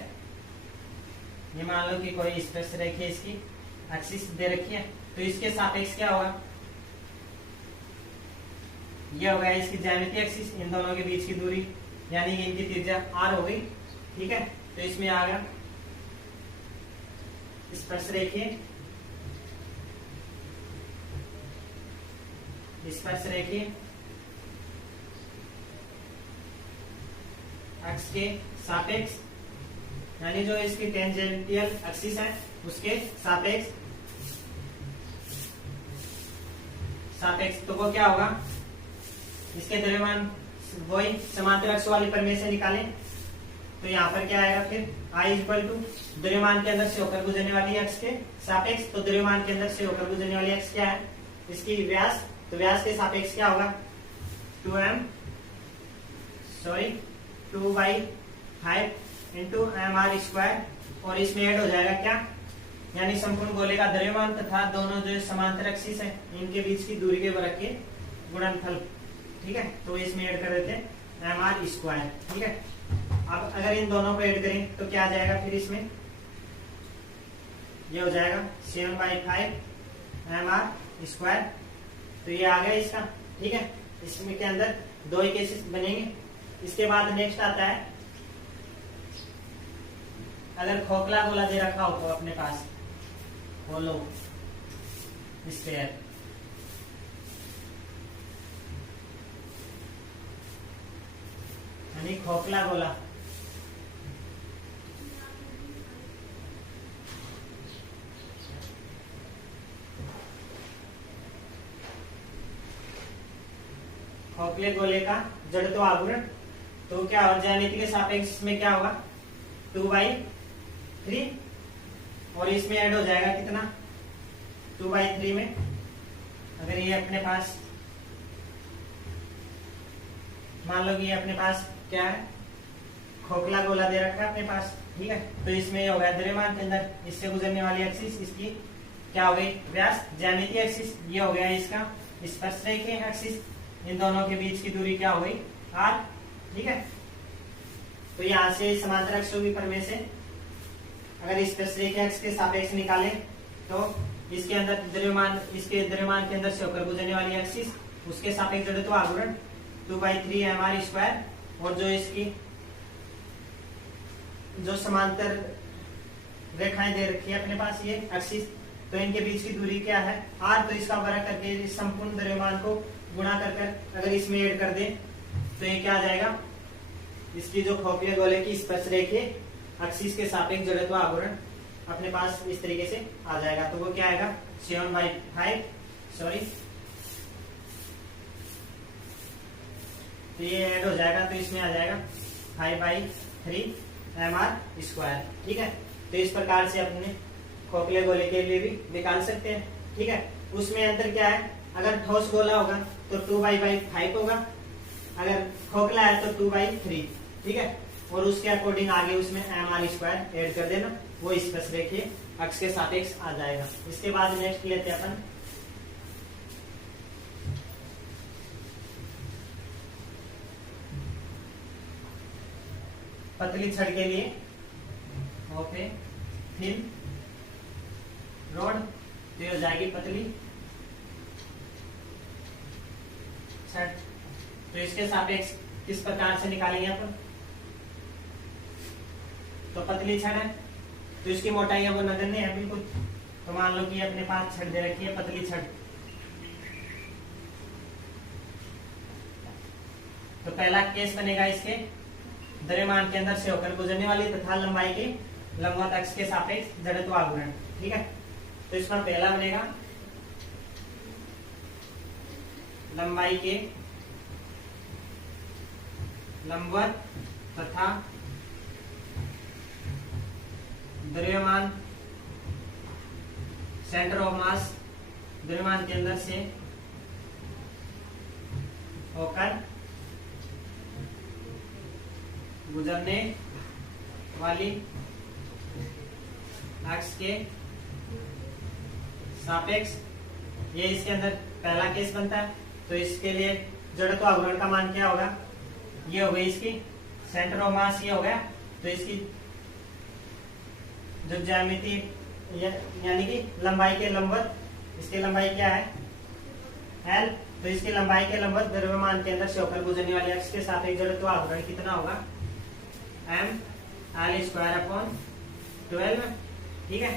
ये मान लो कि कोई स्पर्श रेखीय इसकी एक्सिस दे रखी है, तो इसके सापेक्ष क्या होगा, ये हो गया इसकी ज्यामितीय एक्सिस, इन दोनों के बीच की दूरी यानी कि इनकी त्रिज्या r हो गई। ठीक है, तो इसमें आ गया स्पर्श रेखीय अक्ष के सापेक्ष, यानी जो इसकी टेंजेंटियल एक्सिस है उसके सापेक्ष तो वो क्या होगा, इसके द्रव्यमान वही समांतर अक्ष वाली प्रमेय से निकालें तो यहाँ पर क्या आएगा फिर I इक्वल टू द्रव्यमान के अंदर से होकर गुजरने वाली अक्ष के सापेक्ष, तो द्रव्यमान के अंदर से होकर गुजरने वाली अक्ष क्या है, इसकी व्यास, तो व्यास के सापेक्ष क्या होगा 2/5 इंटू mr², और इसमें ऐड हो जाएगा क्या, यानी संपूर्ण गोले का द्रव्यमान तथा दोनों जो समांतर एक्सिस है इनके बीच की दूरी के वर्ग के गुणनफल। ठीक है, तो इसमें ऐड कर देते हैं mr²। ठीक है, अब अगर इन दोनों को ऐड करें तो क्या आ जाएगा, फिर इसमें ये हो जाएगा 7/5 mr², तो ये आ गया इसका। ठीक है, इसमें के अंदर दो ही केसेस बनेंगे। इसके बाद नेक्स्ट आता है, अगर खोखला गोला दे रखा हो तो अपने पास होलो स्फीयर, यानी खोखला गोला, खोखले गोले का जड़त्व आवरण, तो क्या होगा, ज्यामिति के सापेक्ष में क्या होगा 2/3, और इसमें ऐड हो जाएगा कितना 2/3 में, अगर ये अपने पास मान लो कि ये अपने पास क्या है, खोखला गोला दे रखा है अपने पास। ठीक है, तो इसमें ये हो गया द्रव्यमान के अंदर इससे गुजरने वाली एक्सिस, इसकी क्या हो गई व्यास, ज्यामितीय एक्सिस, ये हो गया इसका स्पर्शरेखीय एक्सिस, इन दोनों के बीच की दूरी क्या हो गई r। ठीक है, तो यहां से समांतर अक्षों की प्रमेय से अगर स्पर्शरेखीय अक्ष के सापेक्ष निकालें तो इसके अंदर द्रव्यमान, इसके द्रव्यमान के अंदर से होकर गुजरने वाली एक्सिस, उसके सापेक्ष जड़त्व आवरण 2/3 mr², और जो इसकी जो समांतर रेखाएं दे रखी है अपने पास ये एक्सिस, तो इनके बीच की दूरी क्या है r, तो इसका वर्ग करके इस संपूर्ण द्रव्यमान को गुणा कर अगर इसमें ऐड कर दे तो ये क्या आ जाएगा, इसकी जो खोखले गोले की स्पर्शरेखीय एक्सिस के सापेक्ष जड़त्व आवरण अपने पास इस तरीके से आ जाएगा। तो वो क्या आएगा 7/5, तो ये ऐड हो जाएगा तो इसमें आ जाएगा 5/3 mr²। ठीक है, तो इस प्रकार से अपने खोखले गोले के लिए भी निकाल सकते हैं। ठीक है, उसमें अंतर क्या है, अगर ठोस गोला होगा तो 2/5 होगा, अगर खोखला है तो 2/3। ठीक है, और उसके अकॉर्डिंग आगे उसमें mr² ऐड कर देना, वो स्पर्शरेखीय अक्ष के सापेक्ष आ जाएगा। इसके बाद नेक्स्ट लेते हैं अपन पतली छड़ के लिए ओके थिन रोड, तो ये हो जाएगी पतली छड़। तो इसके सापेक्ष किस प्रकार से निकालेंगे अपन, तो पतली छड़ है तो इसकी मोटाई है वो नगण्य है बिल्कुल, तो मान लो कि अपने पास छड़ दे रखी है पतली छड़, तो पहला केस बनेगा इसके द्रव्यमान के अंदर से होकर गुजरने वाली तथा लंबाई के लंबवत अक्ष के सापेक्ष जड़त्व आवरण। ठीक है, तो इसमें पहला बनेगा लंबाई के लंबवत तथा द्रव्यमान सेंटर ऑफ मास, द्रव्यमान के अंदर से होकर गुजरने वाली अक्ष के सापेक्ष, ये इसके अंदर पहला केस बनता है। तो इसके लिए जड़त्व आवरण का मान क्या होगा, ये हो गई इसकी सेंटर ऑफ मास, ये हो गया, तो इसकी जो ज्यामिति यानी कि लंबाई के लंबवत, इसकी लंबाई क्या है L, तो इसकी लंबाई के लंबवत द्रव्यमान के अंदर से होकर गुजरने वाले अक्ष के सापेक्ष जड़त्व आवरण कितना होगा mL²/12। ठीक है,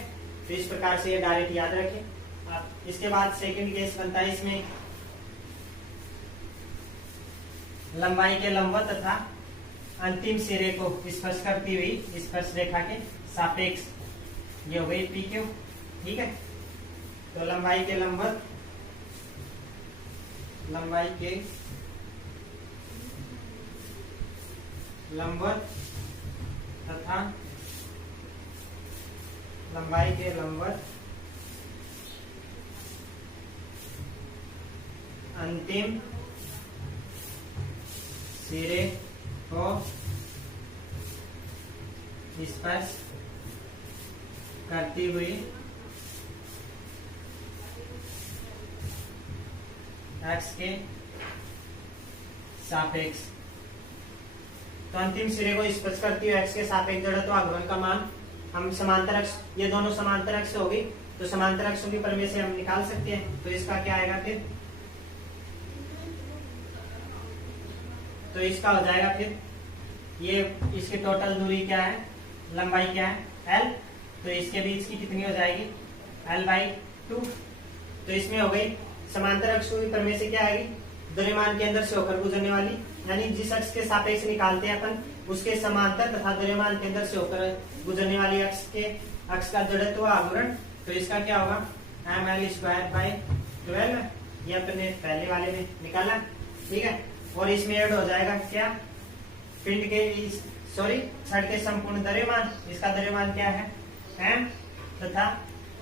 तो इस प्रकार से ये डायरेक्ट याद रखें आप। इसके बाद सेकंड केस बनता है, इसमें लंबाई के लंबवत तथा अंतिम सिरे को स्पर्श करती हुई स्पर्श रेखा के सापेक्ष, ये हो गई पी क्यू। ठीक है, तो लंबाई के लंबवत, लंबाई के लंबवत तथा लंबाई के लंबवत अंतिम सिरे को स्पर्श करती हुई एक्स के सापेक्ष। तो अंतिम सिरे को स्पर्श करती हुई एक्स के सापेक्ष जड़त्व आघूर्ण का मान हम समांतर अक्ष, ये दोनों समांतर अक्ष होगी तो समांतर अक्षों की प्रमेय से हम निकाल सकते हैं। तो इसका क्या आएगा फिर, तो इसका हो जाएगा फिर ये, इसकी टोटल दूरी क्या है, लंबाई क्या है l, तो इसके बीच की कितनी हो जाएगी l/2। तो इसमें हो गई समांतर अक्षों की प्रमेय से क्या आएगी, द्रव्यमान के अंदर से होकर गुजरने वाली, यानी जिस अक्ष के सापेक्ष निकालते हैं अपन उसके समांतर तथा द्रव्यमान के अंदर से होकर गुजरने वाली अक्ष का जड़त्व आघूर्ण। तो इसका क्या होगा ml²/12, ये अपने पहले वाले में निकाला। ठीक है, और इसमें ऐड हो जाएगा क्या, पिंड के छड़ के संपूर्ण द्रव्यमान, इसका द्रव्यमान क्या है m, तथा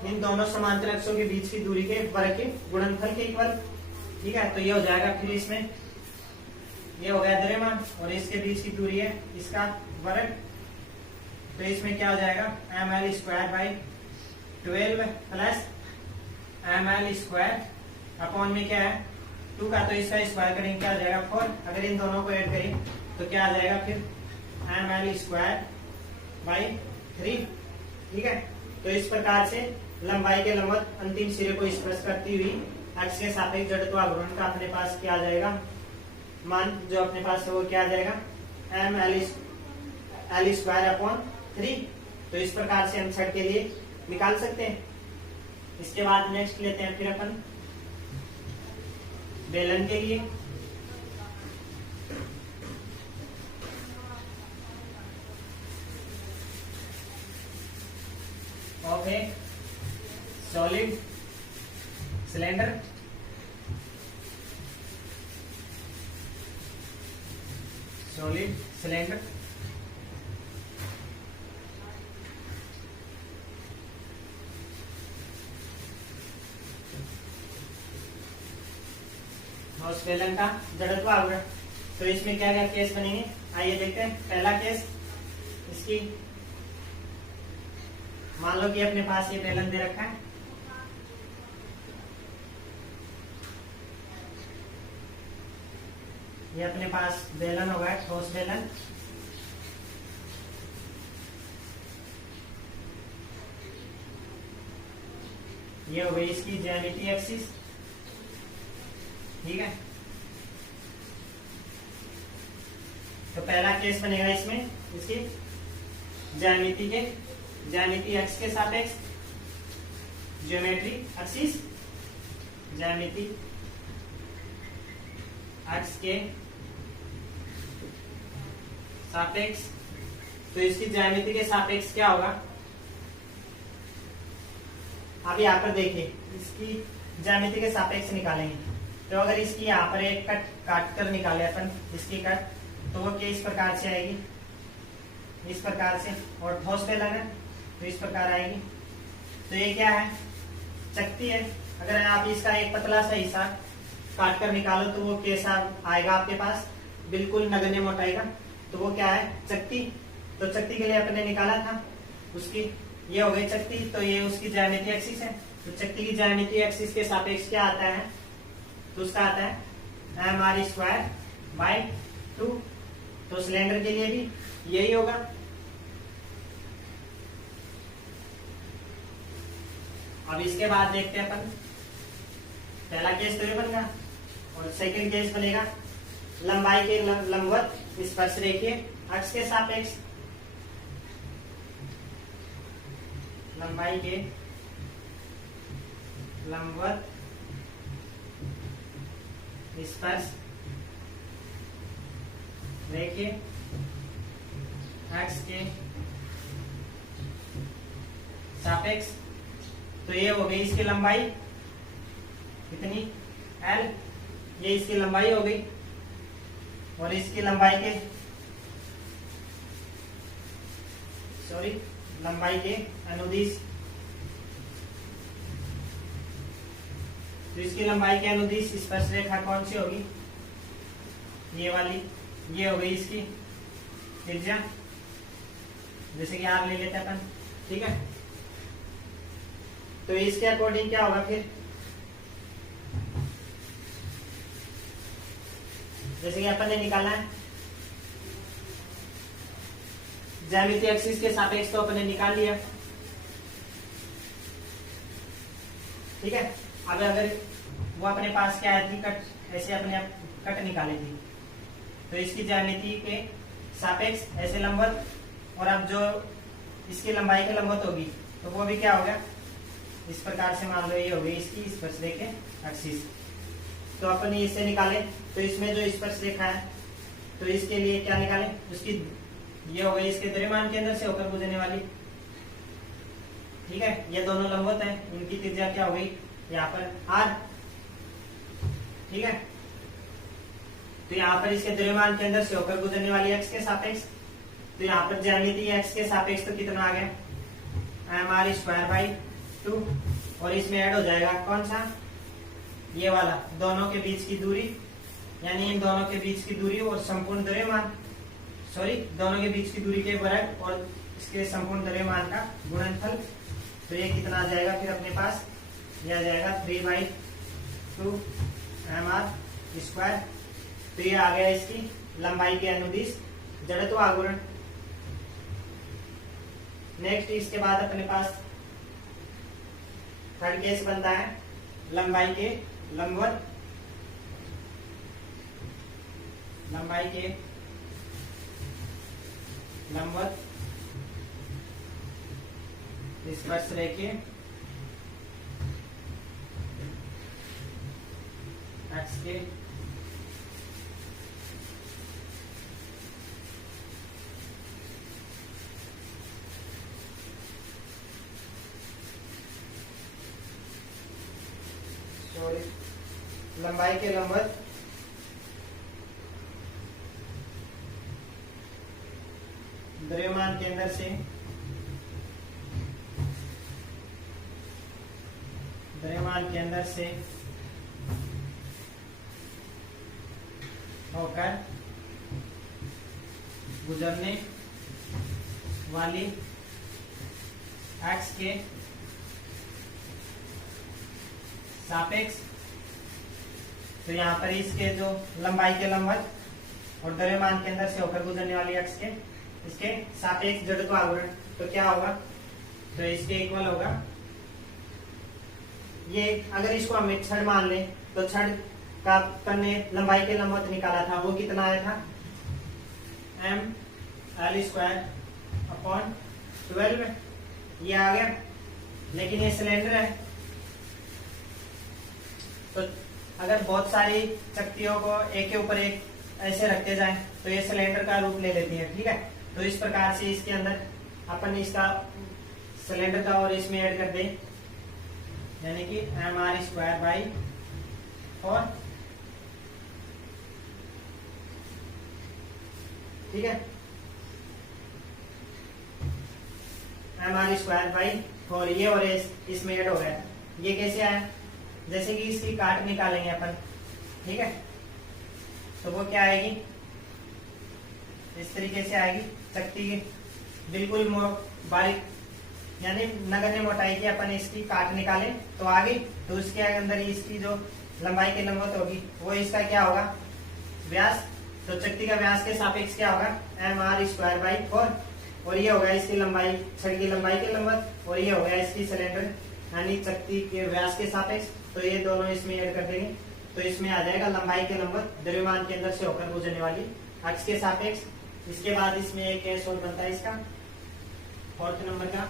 इन दोनों समांतर अक्षों के बीच की दूरी के वर्ग के गुणनफल के इक्वल। ठीक है, तो ये हो जाएगा फिर इसमें, ये हो गया द्रव्यमान और इसके बीच की दूरी है इसका वर्ग। तो इसमें क्या हो जाएगा ml²/12 प्लस ml² अपॉन में क्या है 2 का, तो इसका स्क्वायर करेंगे क्या हो जाएगा 4। अगर इन दोनों को ऐड करें तो क्या आ जाएगा फिर ml²/3। ठीक है, तो इस प्रकार से लंबाई के लंबवत अंतिम सिरे को स्पर्श करती हुई अक्ष के सापेक्ष जड़त्व आघूर्ण का अपने पास क्या आ जाएगा मान, जो अपने पास है वो क्या आ जाएगा ml²/3। तो इस प्रकार से हम छड़ के लिए निकाल सकते हैं। इसके बाद नेक्स्ट लेते हैं फिर अपन बेलन के लिए। Okay, solid cylinder, solid cylinder ठोस बेलन का जड़त्व आघूर्ण। तो इसमें क्या क्या केस बनेंगे, आइए देखते हैं। पहला केस, इसकी मान लो कि अपने पास ये बेलन दे रखा है, ये अपने पास बेलन होगा ठोस बेलन। ये हो गई इसकी ज्यामिति एक्सिस। ठीक है, तो पहला केस बनेगा इसमें इसकी ज्यामिति अक्ष के सापेक्ष, ज्योमेट्री एक्सिस, ज्यामिति अक्ष के सापेक्ष। तो इसकी ज्यामिति के सापेक्ष क्या होगा, अब यहाँ पर देखिए इसकी ज्यामिति के सापेक्ष निकालेंगे। तो अगर इसकी यहाँ पर एक कट काट कर निकाले अपन इसकी कट, तो वो इस प्रकार से आएगी, इस प्रकार से, और ठोस बेलन है तो इस प्रकार आएगी। तो ये क्या है, चकती है। अगर आप इसका एक पतला सा हिस्सा काट कर निकालो तो वो कैसा आएगा आपके पास, बिल्कुल नगण्य मोटाई का, तो वो क्या है चकती। तो चकती के लिए अपने निकाला था उसकी, ये हो गई चकती, तो ये उसकी ज्यामिति एक्सिस है। तो चकती की ज्यामिति एक्सिस के सापेक्ष क्या आता है, तो उसका आता है mr²/2। तो सिलेंडर के लिए भी यही होगा। अब इसके बाद देखते हैं अपन, पहला केस तो ये बन गया और सेकंड केस बनेगा लंबाई के लंबवत स्पर्श रेखीय अक्ष के सापेक्ष, लंबाई के लंबवत स्पर्श रेखीय एक्स के सापेक्ष। तो ये हो गई इसकी लंबाई कितनी, एल, ये इसकी लंबाई हो गई। और इसकी लंबाई के लंबाई के अनुदिश, तो इसकी लंबाई के अनुदिश स्पर्शरेखा कौन सी होगी, ये वाली, ये हो गई इसकी त्रिज्या, जैसे कि आर ले लेते हैं अपन, ठीक है। तो इसके अकॉर्डिंग क्या होगा फिर, जैसे कि अपन ने निकाला है ज्यामितीय एक्सिस के सापेक्ष, तो अपन ने निकाल लिया, ठीक है। अब अगर वो अपने पास क्या आई थी, कट, ऐसे अपने कट निकाली थी, तो इसकी ज्यामिति के सापेक्ष ऐसे लंबवत, और अब जो इसकी लंबाई के लंबवत होगी तो वो भी क्या होगा, इस प्रकार से मान लो ये हो गई इसकी स्पर्शरेखा एक्सिस। तो अपन इससे निकाले, तो इसमें जो स्पर्शरेखा है तो इसके लिए क्या निकाले, उसकी ये हो गई इसके द्रव्यमान केंद्र से होकर गुजरने वाली, ठीक है। ये दोनों लंबवत हैं, इनकी त्रिज्या क्या हो गई यहाँ पर आर, ठीक है। तो यहाँ पर इसके द्रव्यमान केंद्र से होकर गुजरने वाली एक्स के सापेक्ष, तो यहाँ पर ज्यामितीय एक्स के सापेक्ष तो कितना आ गया, एम आर स्क्वायर बाई 2, और इसमें ऐड हो जाएगा कौन सा, ये वाला, दोनों के बीच की दूरी, यानी इन दोनों के बीच की दूरी और संपूर्ण द्रव्यमान, दोनों के बीच की दूरी के वर्ग और इसके संपूर्ण द्रव्यमान का गुणनफल। तो ये कितना आ जाएगा फिर अपने पास, ये आ जाएगा 3/2 mr स्क्वायर। तो ये आ गया इसकी लंबाई के अनुदिश जड़त्व आघूर्ण। नेक्स्ट इसके बाद अपने पास थर्ड केस बनता है लंबाई के लंबवत, लंबाई के लंबवत स्पर्शरेखा एक्स के लंबाई के लंबवत द्रव्यमान केंद्र से होकर गुजरने वाली एक्स के सापेक्ष। तो यहाँ पर इसके जो लंबाई के लंबवत और द्रव्यमान केंद्र से होकर गुजरने वाली एक्स के इसके सापेक्ष जड़त्व आघूर्ण, तो क्या होगा, तो इसके इक्वल होगा ये, अगर इसको हम एक छड़ मान लें तो छड़ का अपन ने लंबाई के लंबवत निकाला था, वो कितना आया था, ml स्क्वायर अपॉन 12, ये आ गया। लेकिन ये सिलेंडर है, तो अगर बहुत सारी शक्तियों को एक के ऊपर एक ऐसे रखते जाएं तो ये सिलेंडर का रूप ले लेती है, ठीक है। तो इस प्रकार से इसके अंदर अपन इसका सिलेंडर का और इसमें ऐड कर दें, यानी कि mr स्क्वायर बाई 4, ठीक है, mr स्क्वायर बाई 4, ये और इसमें ऐड हो गया। ये कैसे आया, जैसे कि इसकी काट निकालेंगे अपन, ठीक है। तो वो क्या आएगी, इस तरीके से आएगी, शक्ति बिल्कुल बारीक यानी नगण्य मोटाई की अपन इसकी काट निकाले तो आ गई। तो उसके अंदर इसकी जो लंबाई की लंबवत होगी वो इसका क्या होगा, व्यास। तो शक्ति का व्यास के सापेक्ष क्या होगा, mr स्क्वायर बाई 4, और ये होगा इसकी लंबाई, छड़ की लंबाई की लंबवत, और ये होगा इसकी सिलेंडर यानी शक्ति के व्यास के सापेक्ष। तो ये दोनों इसमें ऐड कर देंगे, तो इसमें आ जाएगा लंबाई के लंबवत द्रव्यमान के अंदर से होकर गुजरने वाली अक्ष के सापेक्ष। इसके बाद इसमें एक केस और बनता है इसका 4th नंबर का,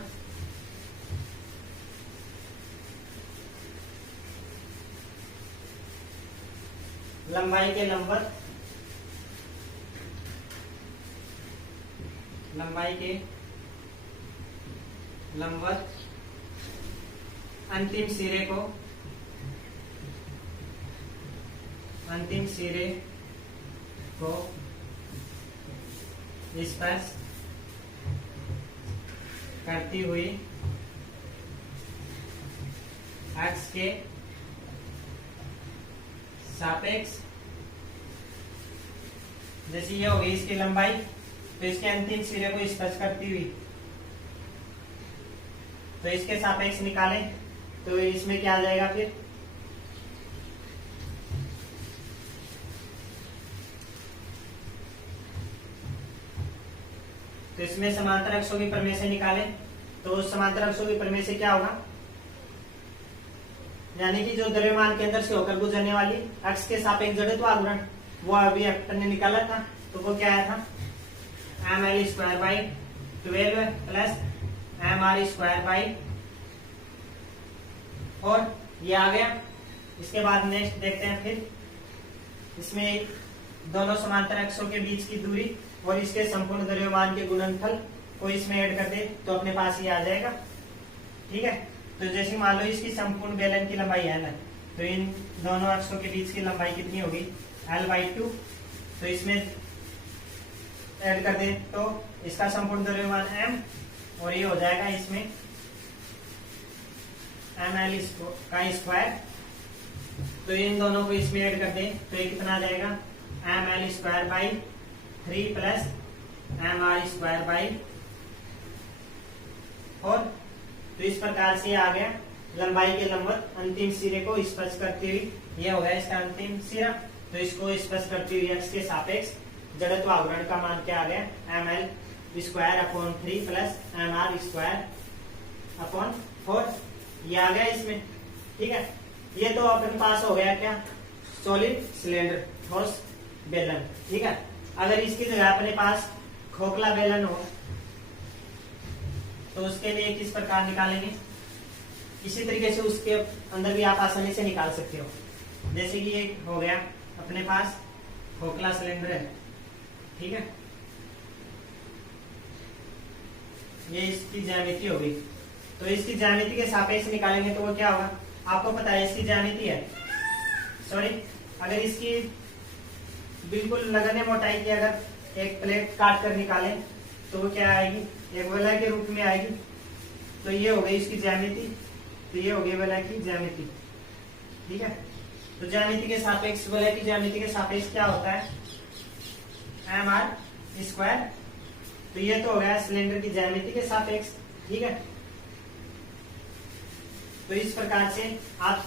लंबाई के लंबवत लंबाई के लंबवत अंतिम सिरे को स्पर्श करती हुई अक्ष के सापेक्ष, जैसे ये होगी इसकी लंबाई, तो इसके अंतिम सिरे को स्पर्श करती हुई, तो इसके सापेक्ष निकालें तो इसमें क्या आ जाएगा फिर, तो इसमें समांतर अक्षों की प्रमेय से निकालें तो उस समांतर अक्षों की प्रमेय से क्या होगा, यानी कि जो द्रव्यमान केंद्र से होकर गुजरने वाली अक्ष के सापेक्ष जड़त्व आघूर्ण, वो अभी अपन ने निकाला था, तो वो क्या आया था ml²/12 प्लस mr² और ये आ गया। इसके बाद नेक्स्ट देखते हैं, फिर इसमें दोनों समांतर अक्षों के बीच की दूरी और इसके संपूर्ण द्रव्यमान के गुणनफल को इसमें ऐड कर दे तो अपने पास ये आ जाएगा। ठीक है, तो जैसे मान लो इसकी संपूर्ण बेलन की लंबाई l है, तो इन दोनों अक्षों के बीच की लंबाई कितनी होगी l/2, तो इसमें ऐड कर दे तो इसका संपूर्ण द्रव्यमान m और ये हो जाएगा इसमें ml², तो इन दोनों को इसमें ऐड कर दे तो ये कितना आ जाएगा ml²/3 प्लस mr²/4, तो इस प्रकार से आ गया लंबाई के लंबवत अंतिम सिरे को स्पर्श करती हुई, ये हो गया इसका अंतिम सिरा, तो इसको स्पर्श करती हुई अक्ष के सापेक्ष जड़त्व आघूर्ण का मान क्या आ गया ml²/3 प्लस mr²/4, ये आ गया इसमें। ठीक है, ये तो अपने पास हो गया क्या सॉलिड सिलेंडर ठोस बेलन। ठीक है, अगर इसकी जगह अपने पास खोखला बेलन हो तो उसके लिए किस प्रकार निकालेंगे, इसी तरीके से उसके अंदर भी आप आसानी से निकाल सकते हो। जैसे कि ये हो गया अपने पास खोखला सिलेंडर है, ठीक है, ये इसकी ज्यामिति होगी, तो इसकी ज्यामिति के सापेक्ष निकालेंगे तो वो क्या होगा, आपको पता है इसकी ज्यामिति है, सॉरी, अगर इसकी बिल्कुल नगण्य मोटाई की अगर एक प्लेट काट कर निकालें तो वो क्या आएगी, एक वलय के रूप में आएगी, तो ये हो गई इसकी ज्यामिति, तो ये हो गई वलय की ज्यामिति। ठीक है, तो ज्यामिति के सापेक्ष, वलय की ज्यामिति के सापेक्ष क्या होता है mr², तो ये तो हो गया सिलेंडर की ज्यामिति के सापेक्ष। ठीक है, तो इस प्रकार से आप,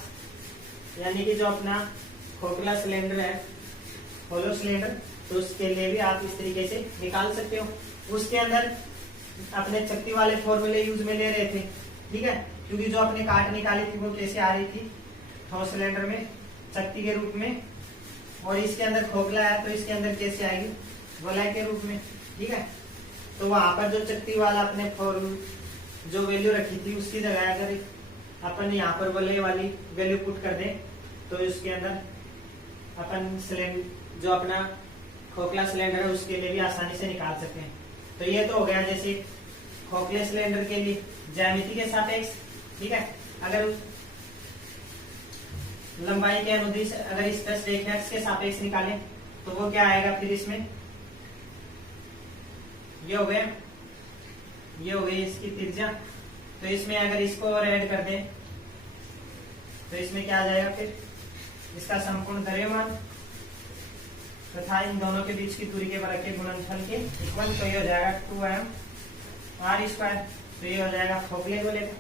यानी कि जो अपना खोखला सिलेंडर है, होलो सिलेंडर, तो उसके लिए भी आप इस तरीके से निकाल सकते हो। उसके अंदर अपने चक्ति वाले फॉर्मूले यूज में ले रहे थे। ठीक है, क्योंकि जो अपने काट निकाली थी वो कैसे आ रही थी, ठोस सिलेंडर में चक्ति के रूप में, और इसके अंदर खोखला है तो इसके अंदर कैसे आएगी, वलय के रूप में। ठीक है, तो वहां पर जो चक्ति वाला अपने जो वैल्यू रखी थी उसकी जगह अगर अपन यहाँ पर वलय वाली वैल्यू पुट कर दें तो इसके अंदर अपन सिलेंडर, जो अपना खोखला सिलेंडर है उसके लिए भी आसानी से निकाल सकते हैं। तो ये तो हो गया जैसे खोखले सिलेंडर के लिए ज्यामिति के सापेक्ष। ठीक है, अगर लंबाई के अनुदिश अगर स्पर्श रेखा के सापेक्ष निकालें तो वो क्या आएगा, फिर इसमें ये हो गया, ये हो गई इसकी त्रिज्या, तो इसमें अगर इसको और ऐड कर दें तो इसमें क्या आ जाएगा, फिर इसका संपूर्ण द्रव्यमान तथा इन दोनों के बीच की दूरी के वर्ग के गुणनफल के इक्वल, तो ये हो जाएगा 2mr², तो ये हो जाएगा खोखले गोले का।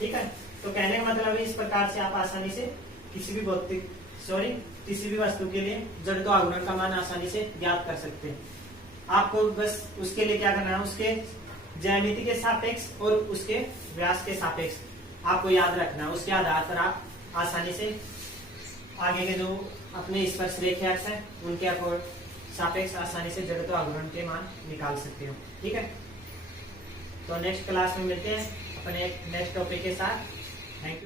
ठीक है, तो कहने का मतलब इस प्रकार से आप आसानी से किसी भी किसी भी वस्तु के लिए जड़त्व आघूर्ण का मान आसानी से ज्ञात कर सकते हैं। आपको बस उसके लिए क्या करना है, उसके ज्यामिति के सापेक्ष और उसके व्यास के सापेक्ष आपको याद रखना है। उसके आधार पर आप आसानी से आगे के जो अपने स्पर्श रेखाएं हैं उनके सापेक्ष आसानी से जड़त्व आघूर्ण के मान निकाल सकते हो। ठीक है, तो नेक्स्ट क्लास में मिलते हैं अपने एक नेक्स्ट टॉपिक के साथ। Thank you.